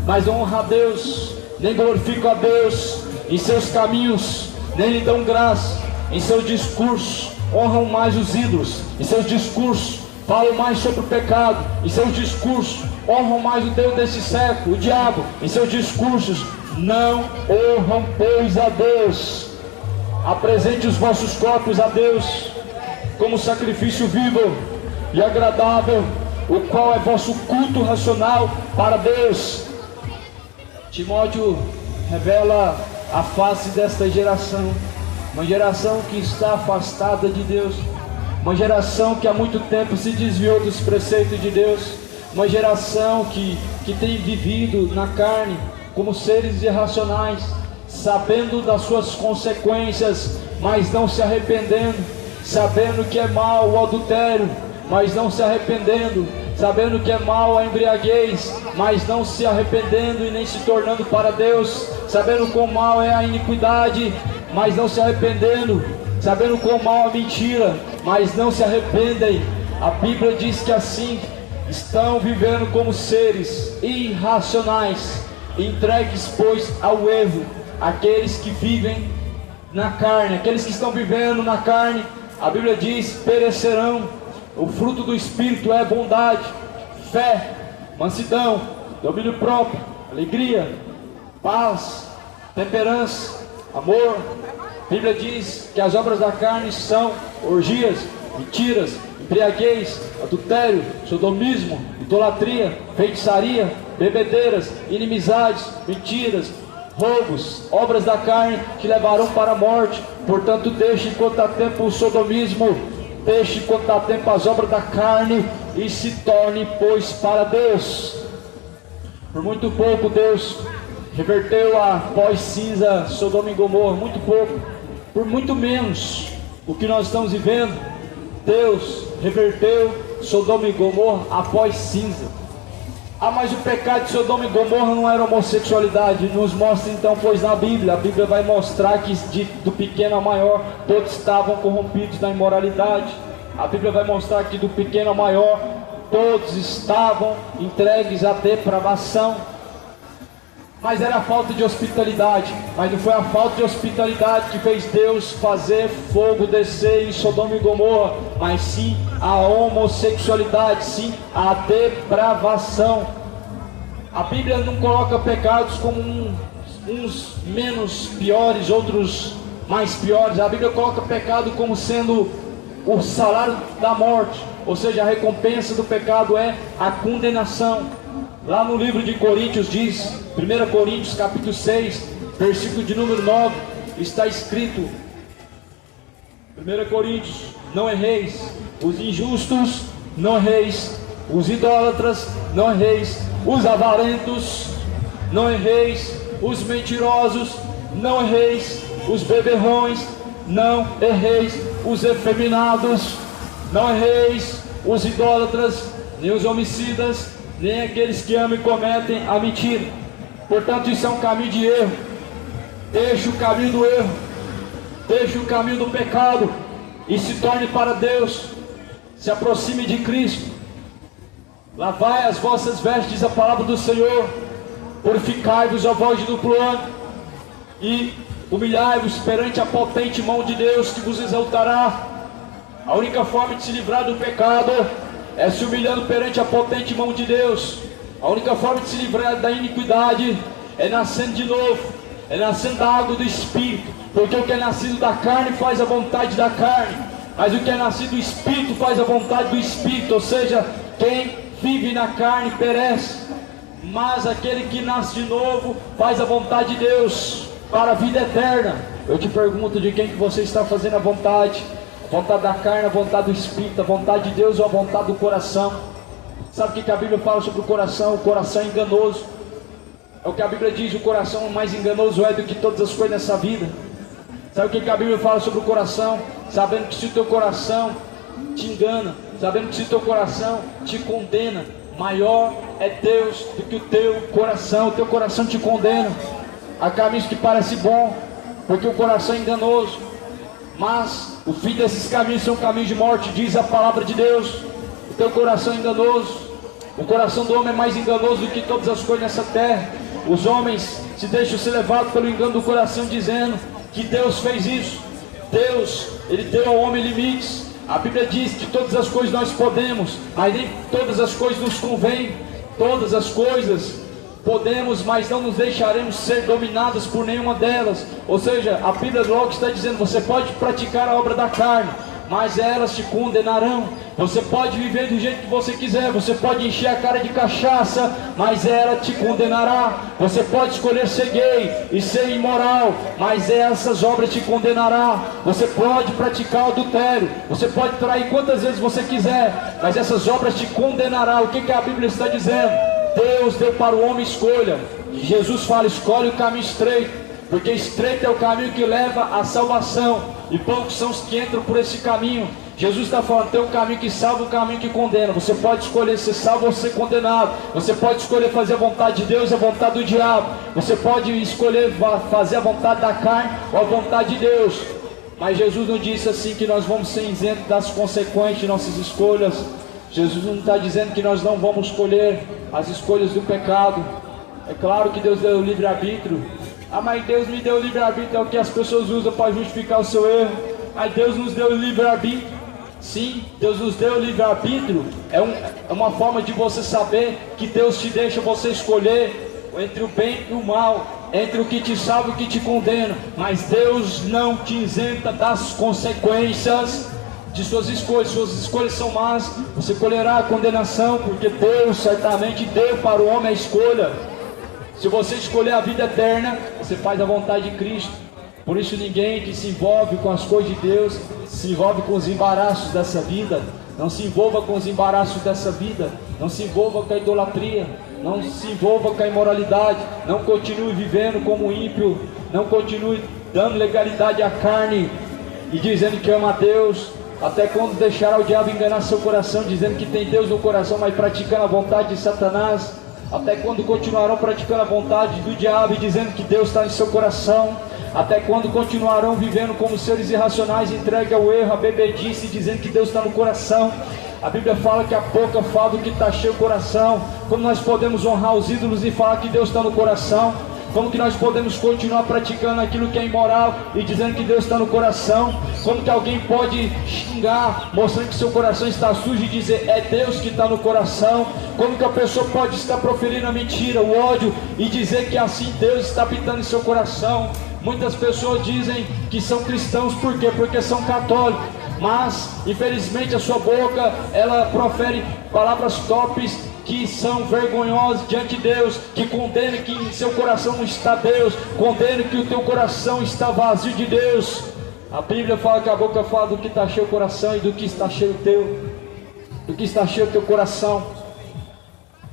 mas não honra a Deus, nem glorificam a Deus em seus caminhos, nem lhe dão graça em seus discursos, honram mais os ídolos, em seus discursos falam mais sobre o pecado, em seus discursos honram mais o Deus desse século, o diabo, em seus discursos não honram, pois, a Deus. Apresente os vossos corpos a Deus como sacrifício vivo e agradável, o qual é vosso culto racional para Deus. Timóteo revela a face desta geração, uma geração que está afastada de Deus, uma geração que há muito tempo se desviou dos preceitos de Deus, uma geração que tem vivido na carne como seres irracionais, sabendo das suas consequências, mas não se arrependendo, sabendo que é mal o adultério, mas não se arrependendo, sabendo que é mal a embriaguez, mas não se arrependendo e nem se tornando para Deus, sabendo quão mal é a iniquidade, mas não se arrependendo, sabendo quão mal a mentira, mas não se arrependem. A Bíblia diz que assim estão vivendo como seres irracionais, entregues, pois, ao erro. Aqueles que vivem na carne, aqueles que estão vivendo na carne, a Bíblia diz, perecerão. O fruto do Espírito é bondade, fé, mansidão, domínio próprio, alegria, paz, temperança, amor. A Bíblia diz que as obras da carne são orgias, mentiras, embriaguez, adultério, sodomismo, idolatria, feitiçaria, bebedeiras, inimizades, mentiras, roubos, obras da carne que levarão para a morte. Portanto, deixe enquanto há tempo o sodomismo, deixe enquanto há tempo as obras da carne e se torne, pois, para Deus. Por muito pouco Deus reverteu a pós-cinza Sodoma e Gomorra, muito pouco, por muito menos o que nós estamos vivendo. Deus reverteu Sodoma e Gomorra após cinza. Mas o pecado de Sodoma e Gomorra não era homossexualidade. Nos mostra então, pois na Bíblia, a Bíblia vai mostrar que do pequeno ao maior, todos estavam corrompidos na imoralidade. A Bíblia vai mostrar que do pequeno ao maior, todos estavam entregues à depravação. Mas era a falta de hospitalidade. Mas não foi a falta de hospitalidade que fez Deus fazer fogo descer em Sodoma e Gomorra, mas sim a homossexualidade, sim a depravação. A Bíblia não coloca pecados como uns menos piores, outros mais piores. A Bíblia coloca pecado como sendo o salário da morte, ou seja, a recompensa do pecado é a condenação. Lá no livro de Coríntios diz, 1 Coríntios capítulo 6, versículo de número 9, está escrito, 1 Coríntios: não erreis, os injustos não erreis, os idólatras não erreis, os avarentos não erreis, os mentirosos não erreis, os beberrões não erreis, os efeminados não erreis, os idólatras, nem os homicidas, nem aqueles que amam e cometem a mentira. Portanto, isso é um caminho de erro. Deixe o caminho do erro, deixe o caminho do pecado e se torne para Deus. Se aproxime de Cristo. Lavai as vossas vestes, diz a palavra do Senhor. Purificai-vos, ó vós de duplo ânimo, e humilhai-vos perante a potente mão de Deus, que vos exaltará. A única forma de se livrar do pecado é se humilhando perante a potente mão de Deus. A única forma de se livrar da iniquidade é nascendo de novo, é nascendo da água do Espírito. Porque o que é nascido da carne faz a vontade da carne, mas o que é nascido do Espírito faz a vontade do Espírito. Ou seja, quem vive na carne perece, mas aquele que nasce de novo faz a vontade de Deus para a vida eterna. Eu te pergunto, de quem que você está fazendo a vontade? A vontade da carne, a vontade do Espírito, a vontade de Deus ou a vontade do coração? Sabe o que a Bíblia fala sobre o coração? O coração é enganoso. É o que a Bíblia diz: o coração mais enganoso é do que todas as coisas nessa vida. Sabe o que a Bíblia fala sobre o coração? Sabendo que se o teu coração te engana, sabendo que se o teu coração te condena, maior é Deus do que o teu coração. O teu coração te condena. Há caminhos que parecem bons, porque o coração é enganoso, mas o fim desses caminhos são caminhos de morte, diz a palavra de Deus. O teu coração é enganoso. O coração do homem é mais enganoso do que todas as coisas nessa terra. Os homens se deixam ser levados pelo engano do coração, dizendo que Deus fez isso. Deus, Ele deu ao homem limites. A Bíblia diz que todas as coisas nós podemos, mas nem todas as coisas nos convêm. Todas as coisas podemos, mas não nos deixaremos ser dominados por nenhuma delas. Ou seja, a Bíblia logo está dizendo: você pode praticar a obra da carne, mas elas te condenarão. Você pode viver do jeito que você quiser, você pode encher a cara de cachaça, mas ela te condenará. Você pode escolher ser gay e ser imoral, mas essas obras te condenará. Você pode praticar o adultério, você pode trair quantas vezes você quiser, mas essas obras te condenará. O que a Bíblia está dizendo? Deus deu para o homem escolha. Jesus fala: escolhe o caminho estreito, porque estreito é o caminho que leva à salvação, e poucos são os que entram por esse caminho. Jesus está falando: tem um caminho que salva e um caminho que condena. Você pode escolher ser salvo ou ser condenado. Você pode escolher fazer a vontade de Deus ou a vontade do diabo. Você pode escolher fazer a vontade da carne ou a vontade de Deus. Mas Jesus não disse assim que nós vamos ser isentos das consequências de nossas escolhas. Jesus não está dizendo que nós não vamos escolher as escolhas do pecado. É claro que Deus deu o livre-arbítrio. Mas Deus me deu o livre-arbítrio, é o que as pessoas usam para justificar o seu erro. Mas Deus nos deu o livre-arbítrio. Sim, Deus nos deu o livre-arbítrio. É uma forma de você saber que Deus te deixa você escolher entre o bem e o mal, entre o que te salva e o que te condena. Mas Deus não te isenta das consequências de suas escolhas são más, você colherá a condenação, porque Deus certamente deu para o homem a escolha. Se você escolher a vida eterna, você faz a vontade de Cristo. Por isso ninguém que se envolve com as coisas de Deus se envolve com os embaraços dessa vida. Não se envolva com os embaraços dessa vida. Não se envolva com a idolatria. Não se envolva com a imoralidade. Não continue vivendo como ímpio. Não continue dando legalidade à carne e dizendo que ama a Deus. Até quando deixará o diabo enganar seu coração, dizendo que tem Deus no coração, mas praticando a vontade de Satanás? Até quando continuarão praticando a vontade do diabo e dizendo que Deus está em seu coração? Até quando continuarão vivendo como seres irracionais, entregue ao erro, à bebedice, dizendo que Deus está no coração? A Bíblia fala que a boca fala do que está cheio o coração. Como nós podemos honrar os ídolos e falar que Deus está no coração? Como que nós podemos continuar praticando aquilo que é imoral e dizendo que Deus está no coração? Como que alguém pode xingar, mostrando que seu coração está sujo e dizer é Deus que está no coração? Como que a pessoa pode estar proferindo a mentira, o ódio e dizer que assim Deus está habitando em seu coração? Muitas pessoas dizem que são cristãos, por quê? Porque são católicos. Mas, infelizmente, a sua boca, ela profere palavras tops que são vergonhosas diante de Deus, que condenam que em seu coração não está Deus, condenam que o teu coração está vazio de Deus. A Bíblia fala que a boca fala do que está cheio o coração e do que está cheio o teu, do que está cheio o teu coração.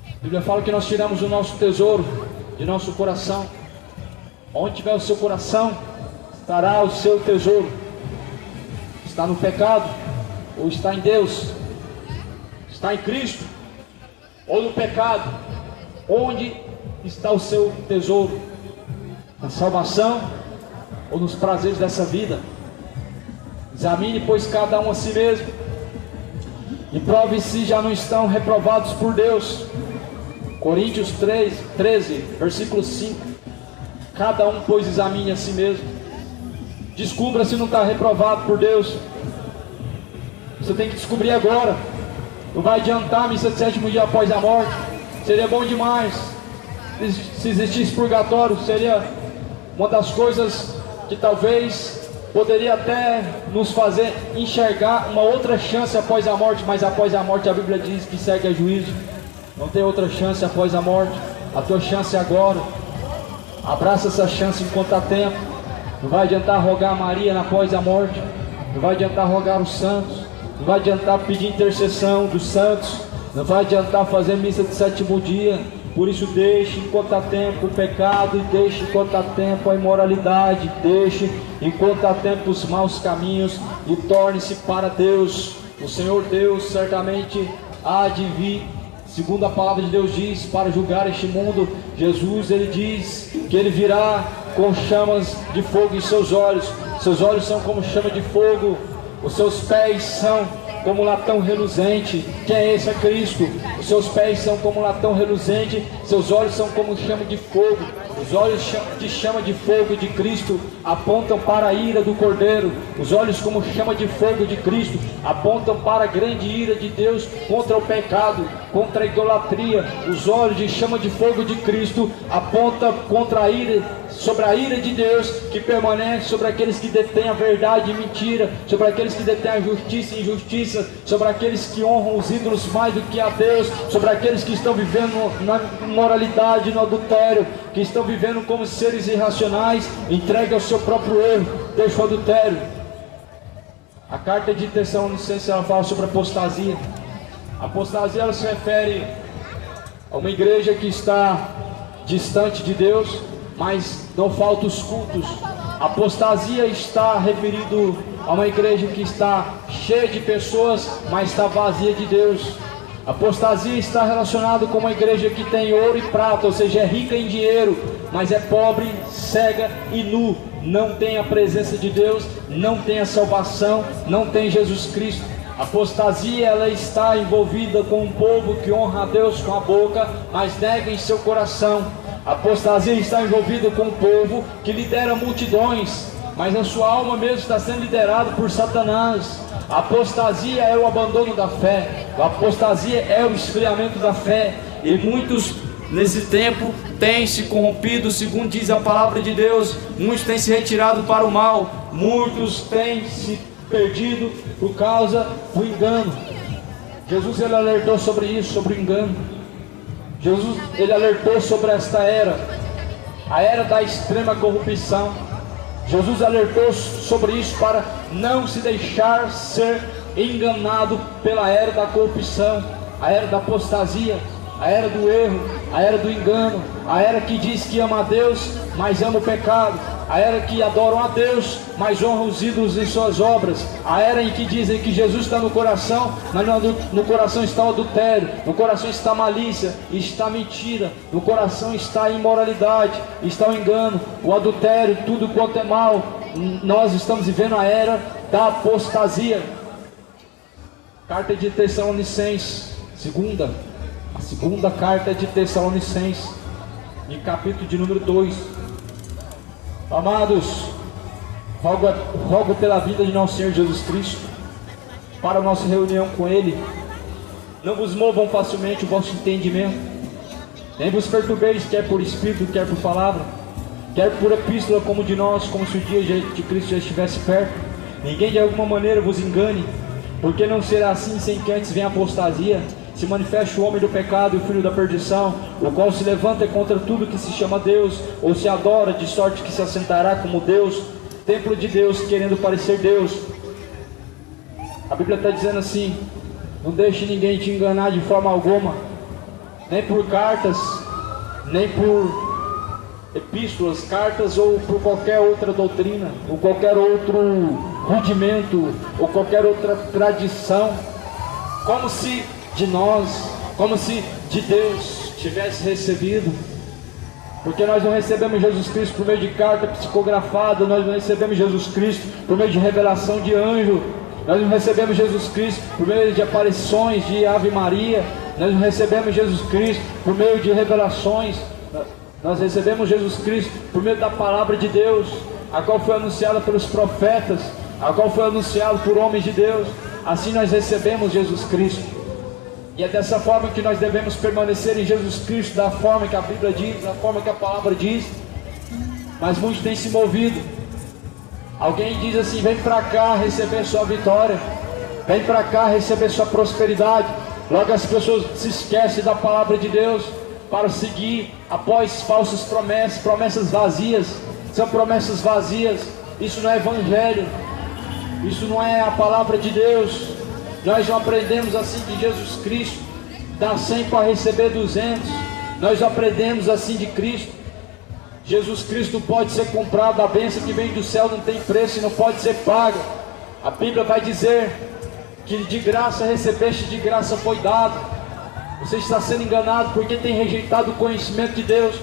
A Bíblia fala que nós tiramos o nosso tesouro de nosso coração. Onde tiver o seu coração, estará o seu tesouro. Está no pecado, ou está em Deus? Está em Cristo, ou no pecado? Onde está o seu tesouro? Na salvação, ou nos prazeres dessa vida? Examine, pois, cada um a si mesmo, e prove se já não estão reprovados por Deus. Coríntios 13, versículo 5. Cada um, pois, examine a si mesmo. Descubra se não está reprovado por Deus. Você tem que descobrir agora. Não vai adiantar missa de sétimo dia após a morte. Seria bom demais se existisse purgatório. Seria uma das coisas que talvez poderia até nos fazer enxergar uma outra chance após a morte. Mas após a morte a Bíblia diz que segue a juízo. Não tem outra chance após a morte. A tua chance é agora. Abraça essa chance enquanto há tempo. Não vai adiantar rogar a Maria após a morte. Não vai adiantar rogar os santos. Não vai adiantar pedir intercessão dos santos. Não vai adiantar fazer missa de sétimo dia. Por isso deixe enquanto há tempo o pecado. E deixe enquanto há tempo a imoralidade. Deixe enquanto há tempo os maus caminhos. E torne-se para Deus. O Senhor Deus certamente há de vir, segundo a palavra de Deus diz, para julgar este mundo. Jesus, ele diz que ele virá com chamas de fogo em seus olhos. Seus olhos são como chama de fogo. Os seus pés são como latão reluzente. Quem é esse? É Cristo. Os seus pés são como latão reluzente. Seus olhos são como chama de fogo. Os olhos de chama de fogo de Cristo apontam para a ira do Cordeiro. Os olhos como chama de fogo de Cristo apontam para a grande ira de Deus contra o pecado, contra a idolatria. Os olhos de chama de fogo de Cristo apontam contra a ira, sobre a ira de Deus que permanece sobre aqueles que detêm a verdade e mentira, sobre aqueles que detêm a justiça e injustiça, sobre aqueles que honram os ídolos mais do que a Deus, sobre aqueles que estão vivendo na imoralidade, no adultério, que estão vivendo como seres irracionais, entregue ao seu próprio erro, deixa o adultério. A carta de Tessalonicenses ela fala sobre apostasia. A apostasia ela se refere a uma igreja que está distante de Deus, mas não faltam os cultos. A apostasia está referido a uma igreja que está cheia de pessoas, mas está vazia de Deus. A apostasia está relacionada com uma igreja que tem ouro e prata, ou seja, é rica em dinheiro, mas é pobre, cega e nu. Não tem a presença de Deus, não tem a salvação, não tem Jesus Cristo. A apostasia ela está envolvida com um povo que honra a Deus com a boca, mas nega em seu coração. A apostasia está envolvida com um povo que lidera multidões, mas a sua alma mesmo está sendo liderada por Satanás. A apostasia é o abandono da fé. A apostasia é o esfriamento da fé. E muitos nesse tempo têm se corrompido, segundo diz a palavra de Deus. Muitos têm se retirado para o mal. Muitos têm se perdido por causa do engano. Jesus ele alertou sobre isso, sobre o engano. Jesus ele alertou sobre esta era. a era da extrema corrupção. Jesus alertou sobre isso para não se deixar ser enganado pela era da corrupção, a era da apostasia, a era do erro, a era do engano, a era que diz que ama a Deus, mas ama o pecado, a era que adoram a Deus, mas honram os ídolos em suas obras, a era em que dizem que Jesus está no coração, mas no coração está o adultério, no coração está a malícia, está a mentira, no coração está a imoralidade, está o engano, o adultério, tudo quanto é mal. Nós estamos vivendo a era da apostasia. Carta de Tessalonicenses, a segunda carta de Tessalonicenses, em capítulo de número 2. Amados, rogo pela vida de nosso Senhor Jesus Cristo, para a nossa reunião com Ele, não vos movam facilmente o vosso entendimento, nem vos perturbeis, quer por espírito, quer por palavra, quer por epístola, como de nós, como se o dia de Cristo já estivesse perto. Ninguém de alguma maneira vos engane, porque não será assim sem que antes venha a apostasia, se manifeste o homem do pecado e o filho da perdição, o qual se levanta contra tudo que se chama Deus, ou se adora, de sorte que se assentará como Deus, templo de Deus, querendo parecer Deus. A Bíblia está dizendo assim: não deixe ninguém te enganar de forma alguma, nem por cartas, nem por epístolas, cartas, ou por qualquer outra doutrina, ou qualquer outro rudimento, ou qualquer outra tradição, como se de nós, como se de Deus tivesse recebido, porque nós não recebemos Jesus Cristo por meio de carta psicografada, nós não recebemos Jesus Cristo por meio de revelação de anjo, nós não recebemos Jesus Cristo por meio de aparições de Ave Maria, nós não recebemos Jesus Cristo por meio de revelações, nós recebemos Jesus Cristo por meio da palavra de Deus, a qual foi anunciada pelos profetas, a qual foi anunciada por homens de Deus. Assim nós recebemos Jesus Cristo. E é dessa forma que nós devemos permanecer em Jesus Cristo, da forma que a Bíblia diz, da forma que a palavra diz. Mas muitos têm se movido. Alguém diz assim: vem para cá receber sua vitória, vem para cá receber sua prosperidade. Logo as pessoas se esquecem da palavra de Deus para seguir após falsas promessas, promessas vazias. São promessas vazias. Isso não é evangelho, isso não é a palavra de Deus. Nós não aprendemos assim de Jesus Cristo, dá 100 para receber 200. Nós aprendemos assim de Cristo. Jesus Cristo pode ser comprado, a bênção que vem do céu não tem preço e não pode ser paga. A Bíblia vai dizer que de graça recebeste, de graça foi dado. Você está sendo enganado porque tem rejeitado o conhecimento de Deus.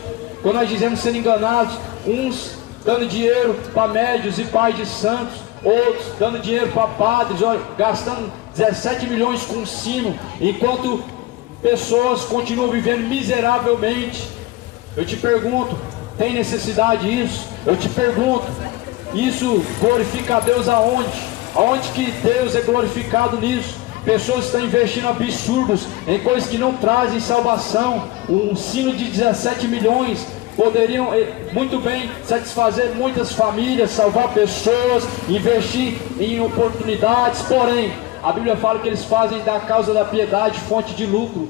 Quando nós dizemos sendo enganados, uns dando dinheiro para médios e pais de santos, outros dando dinheiro para padres, gastando 17 milhões com sino, enquanto pessoas continuam vivendo miseravelmente. Eu te pergunto, tem necessidade disso? Eu te pergunto, isso glorifica a Deus aonde? Aonde que Deus é glorificado nisso? Pessoas estão investindo absurdos em coisas que não trazem salvação. Um sino de 17 milhões poderiam muito bem satisfazer muitas famílias, salvar pessoas, investir em oportunidades. Porém, a Bíblia fala que eles fazem da causa da piedade fonte de lucro.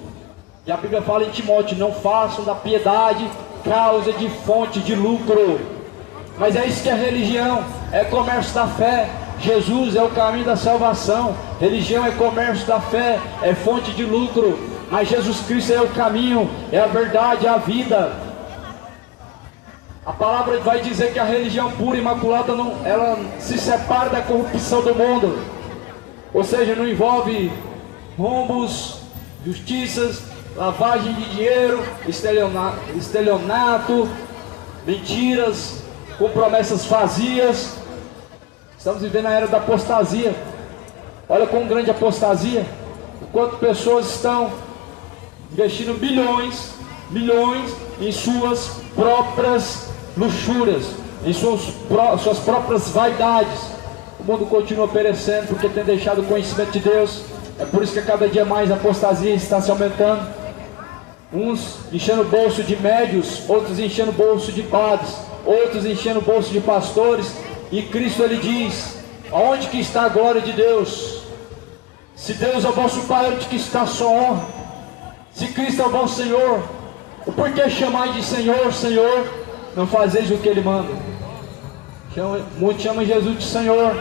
E a Bíblia fala em Timóteo: não façam da piedade causa de fonte de lucro. Mas é isso que é religião, é comércio da fé. Jesus é o caminho da salvação. Religião é comércio da fé, é fonte de lucro. Mas Jesus Cristo é o caminho, é a verdade, é a vida. A palavra vai dizer que a religião pura e imaculada ela se separa da corrupção do mundo. Ou seja, não envolve rombos, justiças, lavagem de dinheiro, estelionato, mentiras, com promessas vazias. Estamos vivendo a era da apostasia. Olha como grande apostasia. Enquanto pessoas estão investindo milhões em suas próprias luxúrias, em suas próprias vaidades. O mundo continua perecendo porque tem deixado o conhecimento de Deus. É por isso que a cada dia mais a apostasia está se aumentando. Uns enchendo o bolso de médios, outros enchendo o bolso de padres, outros enchendo o bolso de pastores. E Cristo ele diz: aonde que está a glória de Deus? Se Deus é o vosso Pai, onde que está a sua honra? Se Cristo é o vosso Senhor, o porquê chamai de Senhor, Senhor, não fazeis o que Ele manda. Muitos chamam Jesus de Senhor,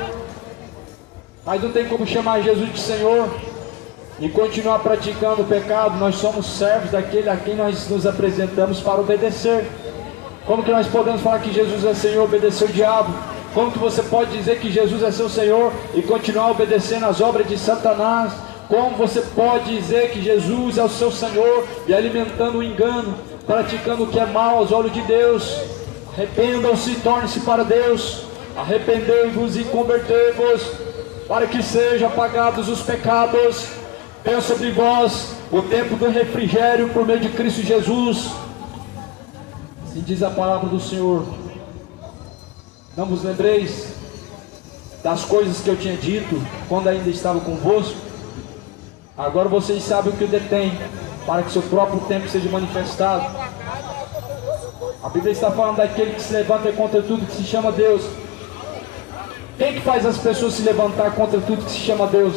mas não tem como chamar Jesus de Senhor e continuar praticando o pecado. Nós somos servos daquele a quem nós nos apresentamos para obedecer. Como que nós podemos falar que Jesus é Senhor e obedecer o diabo? Como que você pode dizer que Jesus é seu Senhor e continuar obedecendo às obras de Satanás? Como você pode dizer que Jesus é o seu Senhor e alimentando o engano, praticando o que é mal aos olhos de Deus? Arrependam-se e tornem-se para Deus. Arrependei-vos e convertei-vos, para que sejam apagados os pecados. Venha sobre vós o tempo do refrigério por meio de Cristo Jesus. Assim diz a palavra do Senhor. Não vos lembreis das coisas que eu tinha dito quando ainda estava convosco? Agora vocês sabem o que o detém, para que seu próprio tempo seja manifestado. A Bíblia está falando daquele que se levanta contra tudo que se chama Deus. Quem que faz as pessoas se levantar contra tudo que se chama Deus?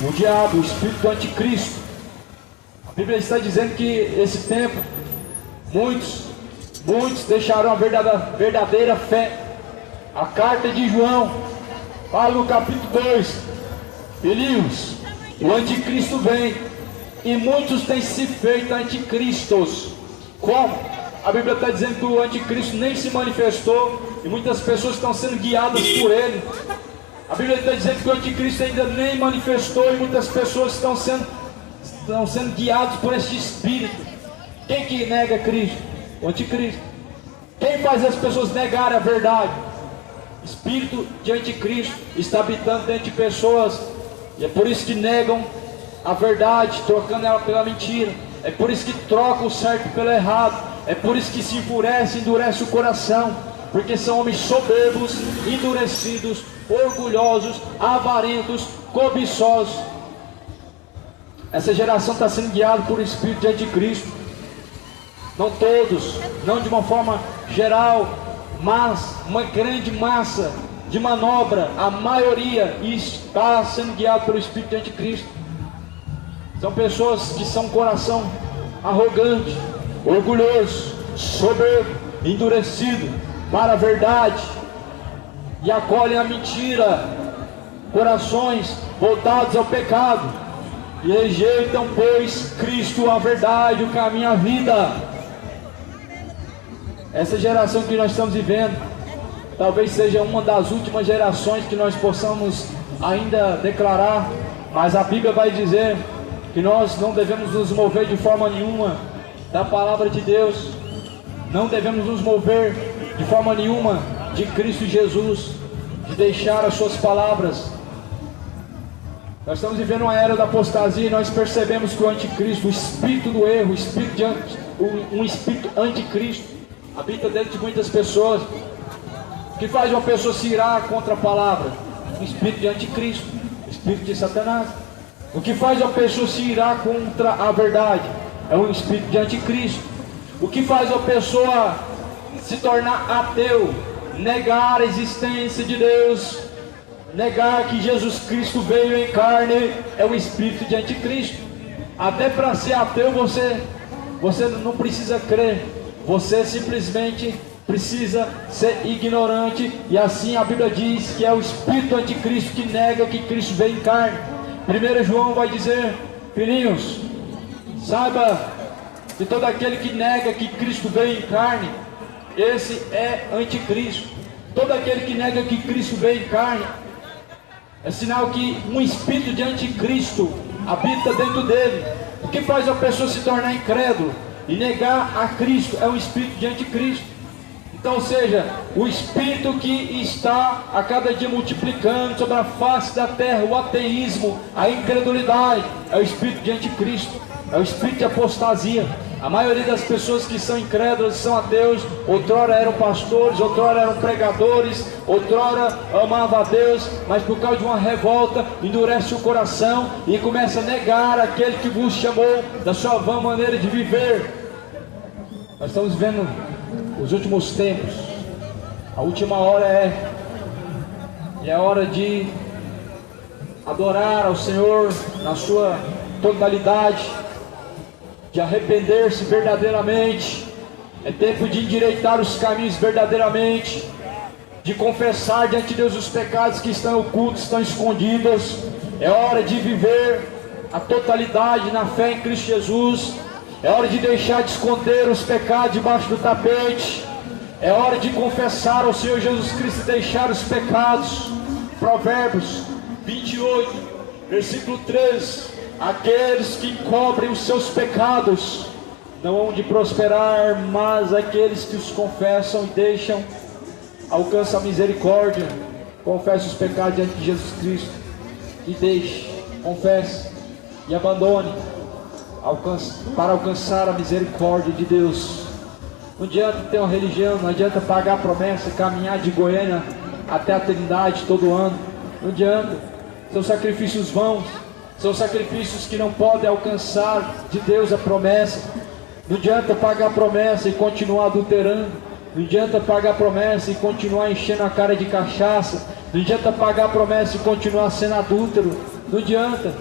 O diabo, o espírito do anticristo. A Bíblia está dizendo que esse tempo, muitos deixarão a verdadeira fé. A carta de João fala no capítulo 2: filhinhos, o anticristo vem, e muitos têm se feito anticristos. Como? A Bíblia está dizendo que o anticristo nem se manifestou e muitas pessoas estão sendo guiadas por ele. A Bíblia está dizendo que o anticristo ainda nem manifestou e muitas pessoas estão sendo guiadas por este espírito. Quem que nega Cristo? O anticristo. Quem faz as pessoas negarem a verdade? Espírito de anticristo está habitando dentro de pessoas, e é por isso que negam a verdade, trocando ela pela mentira. É por isso que trocam o certo pelo errado. É por isso que se endurece o coração, porque são homens soberbos, endurecidos, orgulhosos, avarentos, cobiçosos. Essa geração está sendo guiada por um espírito de anticristo. Não todos, não de uma forma geral, mas uma grande massa de manobra, a maioria está sendo guiada pelo espírito de anticristo. São pessoas que são coração arrogante, orgulhoso, soberbo, endurecido para a verdade, e acolhem a mentira, corações voltados ao pecado, e rejeitam, pois, Cristo, a verdade, o caminho, a vida. Essa geração que nós estamos vivendo talvez seja uma das últimas gerações que nós possamos ainda declarar, mas a Bíblia vai dizer que nós não devemos nos mover de forma nenhuma da palavra de Deus, não devemos nos mover de forma nenhuma de Cristo Jesus, de deixar as suas palavras. Nós estamos vivendo uma era da apostasia e nós percebemos que o anticristo, o espírito do erro, um espírito anticristo habita dentro de muitas pessoas. O que faz uma pessoa se irar contra a palavra? O espírito de anticristo, o espírito de Satanás. O que faz uma pessoa se irar contra a verdade? É um espírito de anticristo. O que faz uma pessoa se tornar ateu, negar a existência de Deus, negar que Jesus Cristo veio em carne, é o espírito de anticristo. Até para ser ateu você não precisa crer, você simplesmente precisa ser ignorante, e assim a Bíblia diz que é o espírito anticristo que nega que Cristo veio em carne. 1 João vai dizer: filhinhos, saiba que todo aquele que nega que Cristo veio em carne, esse é anticristo. Todo aquele que nega que Cristo veio em carne, é sinal que um espírito de anticristo habita dentro dele. O que faz a pessoa se tornar incrédulo e negar a Cristo é um espírito de anticristo. Então, ou seja, o espírito que está a cada dia multiplicando sobre a face da terra, o ateísmo, a incredulidade, é o espírito de anticristo, é o espírito de apostasia. A maioria das pessoas que são incrédulas, são ateus, outrora eram pastores, outrora eram pregadores, outrora amavam a Deus, mas por causa de uma revolta, endurece o coração e começa a negar aquele que vos chamou da sua vã maneira de viver. Nós estamos vivendo os últimos tempos, a última hora é hora de adorar ao Senhor na sua totalidade, de arrepender-se verdadeiramente É tempo de endireitar os caminhos verdadeiramente, de confessar diante de Deus os pecados que estão ocultos, estão escondidos. É hora de viver a totalidade na fé em Cristo Jesus. É hora de deixar de esconder os pecados debaixo do tapete. É hora de confessar ao Senhor Jesus Cristo e deixar os pecados. Provérbios 28, versículo 13: aqueles que encobrem os seus pecados não hão de prosperar, mas aqueles que os confessam e deixam alcançam a misericórdia. Confesse os pecados diante de Jesus Cristo e deixe, confesse e abandone para alcançar a misericórdia de Deus. Não adianta ter uma religião, não adianta pagar a promessa, caminhar de Goiânia até a Trindade todo ano. Não adianta, são sacrifícios vãos, são sacrifícios que não podem alcançar de Deus a promessa. Não adianta pagar a promessa e continuar adulterando. Não adianta pagar a promessa e continuar enchendo a cara de cachaça. Não adianta pagar a promessa e continuar sendo adúltero. Não adianta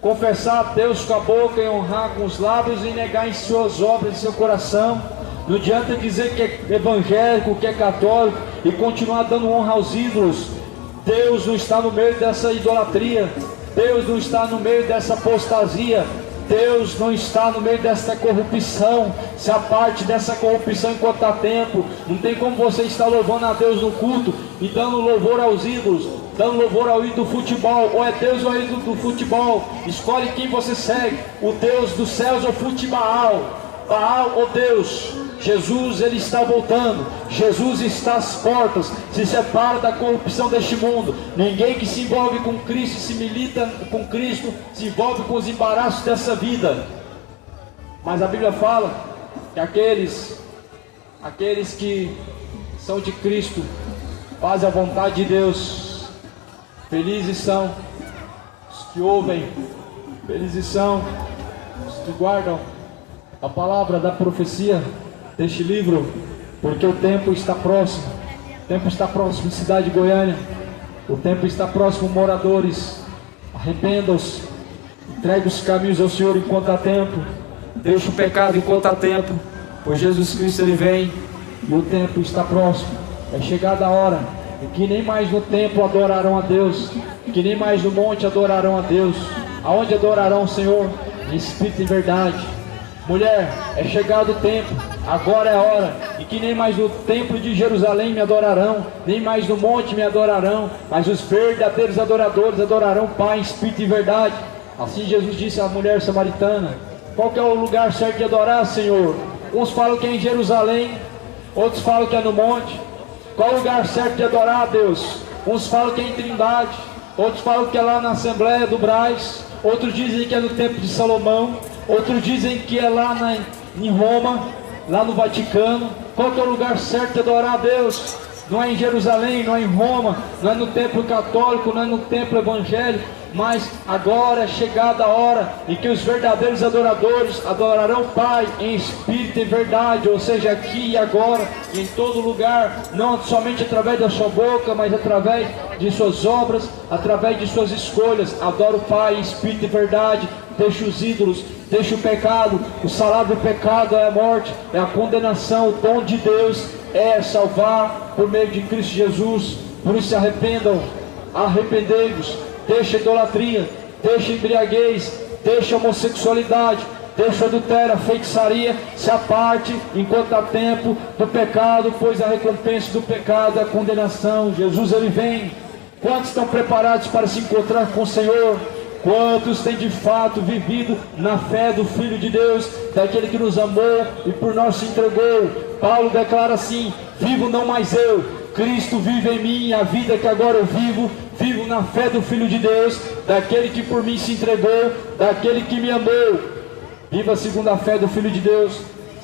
confessar a Deus com a boca e honrar com os lábios e negar em suas obras e seu coração. Não adianta dizer que é evangélico, que é católico e continuar dando honra aos ídolos. Deus não está no meio dessa idolatria. Deus não está no meio dessa apostasia. Deus não está no meio dessa corrupção. Se a parte dessa corrupção enquanto há tempo, não tem como você estar louvando a Deus no culto e dando louvor aos ídolos, dando louvor ao ídolo do futebol. Ou é Deus ou é ídolo do futebol. Escolhe quem você segue, o Deus dos céus ou futebol. Baal ou Deus. Jesus, ele está voltando. Jesus está às portas. Se separa da corrupção deste mundo. Ninguém que se envolve com Cristo, se milita com Cristo, se envolve com os embaraços dessa vida. Mas a Bíblia fala que aqueles que são de Cristo fazem a vontade de Deus. Felizes são os que ouvem, felizes são os que guardam a palavra da profecia deste livro, porque o tempo está próximo. O tempo está próximo, cidade de Goiânia. O tempo está próximo, moradores. Arrependam-se, entregue os caminhos ao Senhor enquanto há tempo. Deixe o pecado enquanto há tempo, pois Jesus Cristo ele vem e o tempo está próximo. É chegada a hora em que nem mais no templo adorarão a Deus, que nem mais no monte adorarão a Deus. Aonde adorarão o Senhor? Em espírito e verdade. Mulher, é chegado o tempo, agora é a hora, e que nem mais no templo de Jerusalém me adorarão, nem mais no monte me adorarão, mas os verdadeiros adoradores adorarão o Pai em espírito e verdade. Assim Jesus disse à mulher samaritana: qual que é o lugar certo de adorar, Senhor? Uns falam que é em Jerusalém, outros falam que é no monte. Qual o lugar certo de adorar a Deus? Uns falam que é em Trindade, outros falam que é lá na Assembleia do Brás, outros dizem que é no Templo de Salomão, outros dizem que é lá em Roma, lá no Vaticano. Qual que é o lugar certo de adorar a Deus? Não é em Jerusalém, não é em Roma, não é no templo católico, não é no templo evangélico, mas agora é chegada a hora em que os verdadeiros adoradores adorarão o Pai em espírito e verdade, ou seja, aqui e agora, em todo lugar, não somente através da sua boca, mas através de suas obras, através de suas escolhas. Adora o Pai em espírito e verdade. Deixa os ídolos, deixa o pecado. O salário do pecado é a morte, é a condenação. O dom de Deus é salvar por meio de Cristo Jesus. Por isso se arrependam, arrependei-vos. Deixa a idolatria, deixa a embriaguez, deixa a homossexualidade, deixa o adultério, a feitiçaria. Se aparte enquanto há tempo do pecado, pois a recompensa do pecado é a condenação. Jesus ele vem. Quantos estão preparados para se encontrar com o Senhor? Quantos têm de fato vivido na fé do Filho de Deus, daquele que nos amou e por nós se entregou? Paulo declara assim: vivo não mais eu, Cristo vive em mim. A vida que agora eu vivo, vivo na fé do Filho de Deus, daquele que por mim se entregou, daquele que me amou. Viva segundo a fé do Filho de Deus,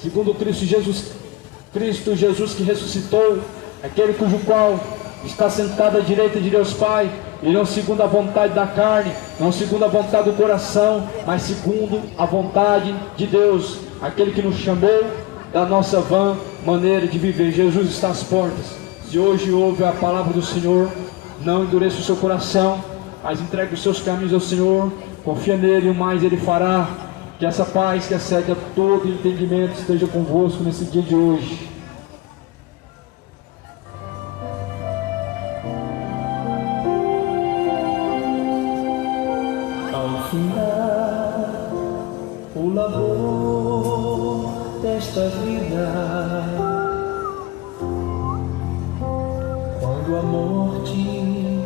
segundo Cristo Jesus que ressuscitou, aquele cujo qual está sentado à direita de Deus Pai, e não segundo a vontade da carne, não segundo a vontade do coração, mas segundo a vontade de Deus, aquele que nos chamou da nossa vã maneira de viver. Jesus está às portas. Se hoje ouve a palavra do Senhor, não endureça o seu coração, mas entregue os seus caminhos ao Senhor, confia nele, o mais ele fará. Que essa paz que excede a todo entendimento esteja convosco nesse dia de hoje. Ao findar o labor desta vida, quando a morte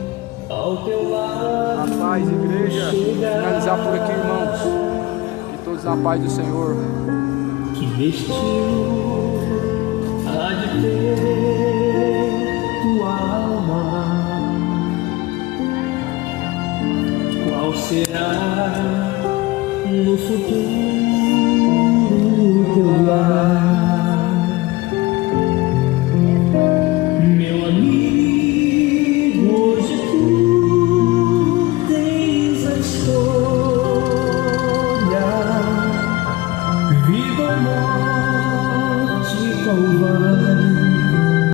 ao teu lado A paz, igreja. Finalizar por aqui, irmãos. Que todos na paz do Senhor. que vestiu há de ter tua alma, qual será no futuro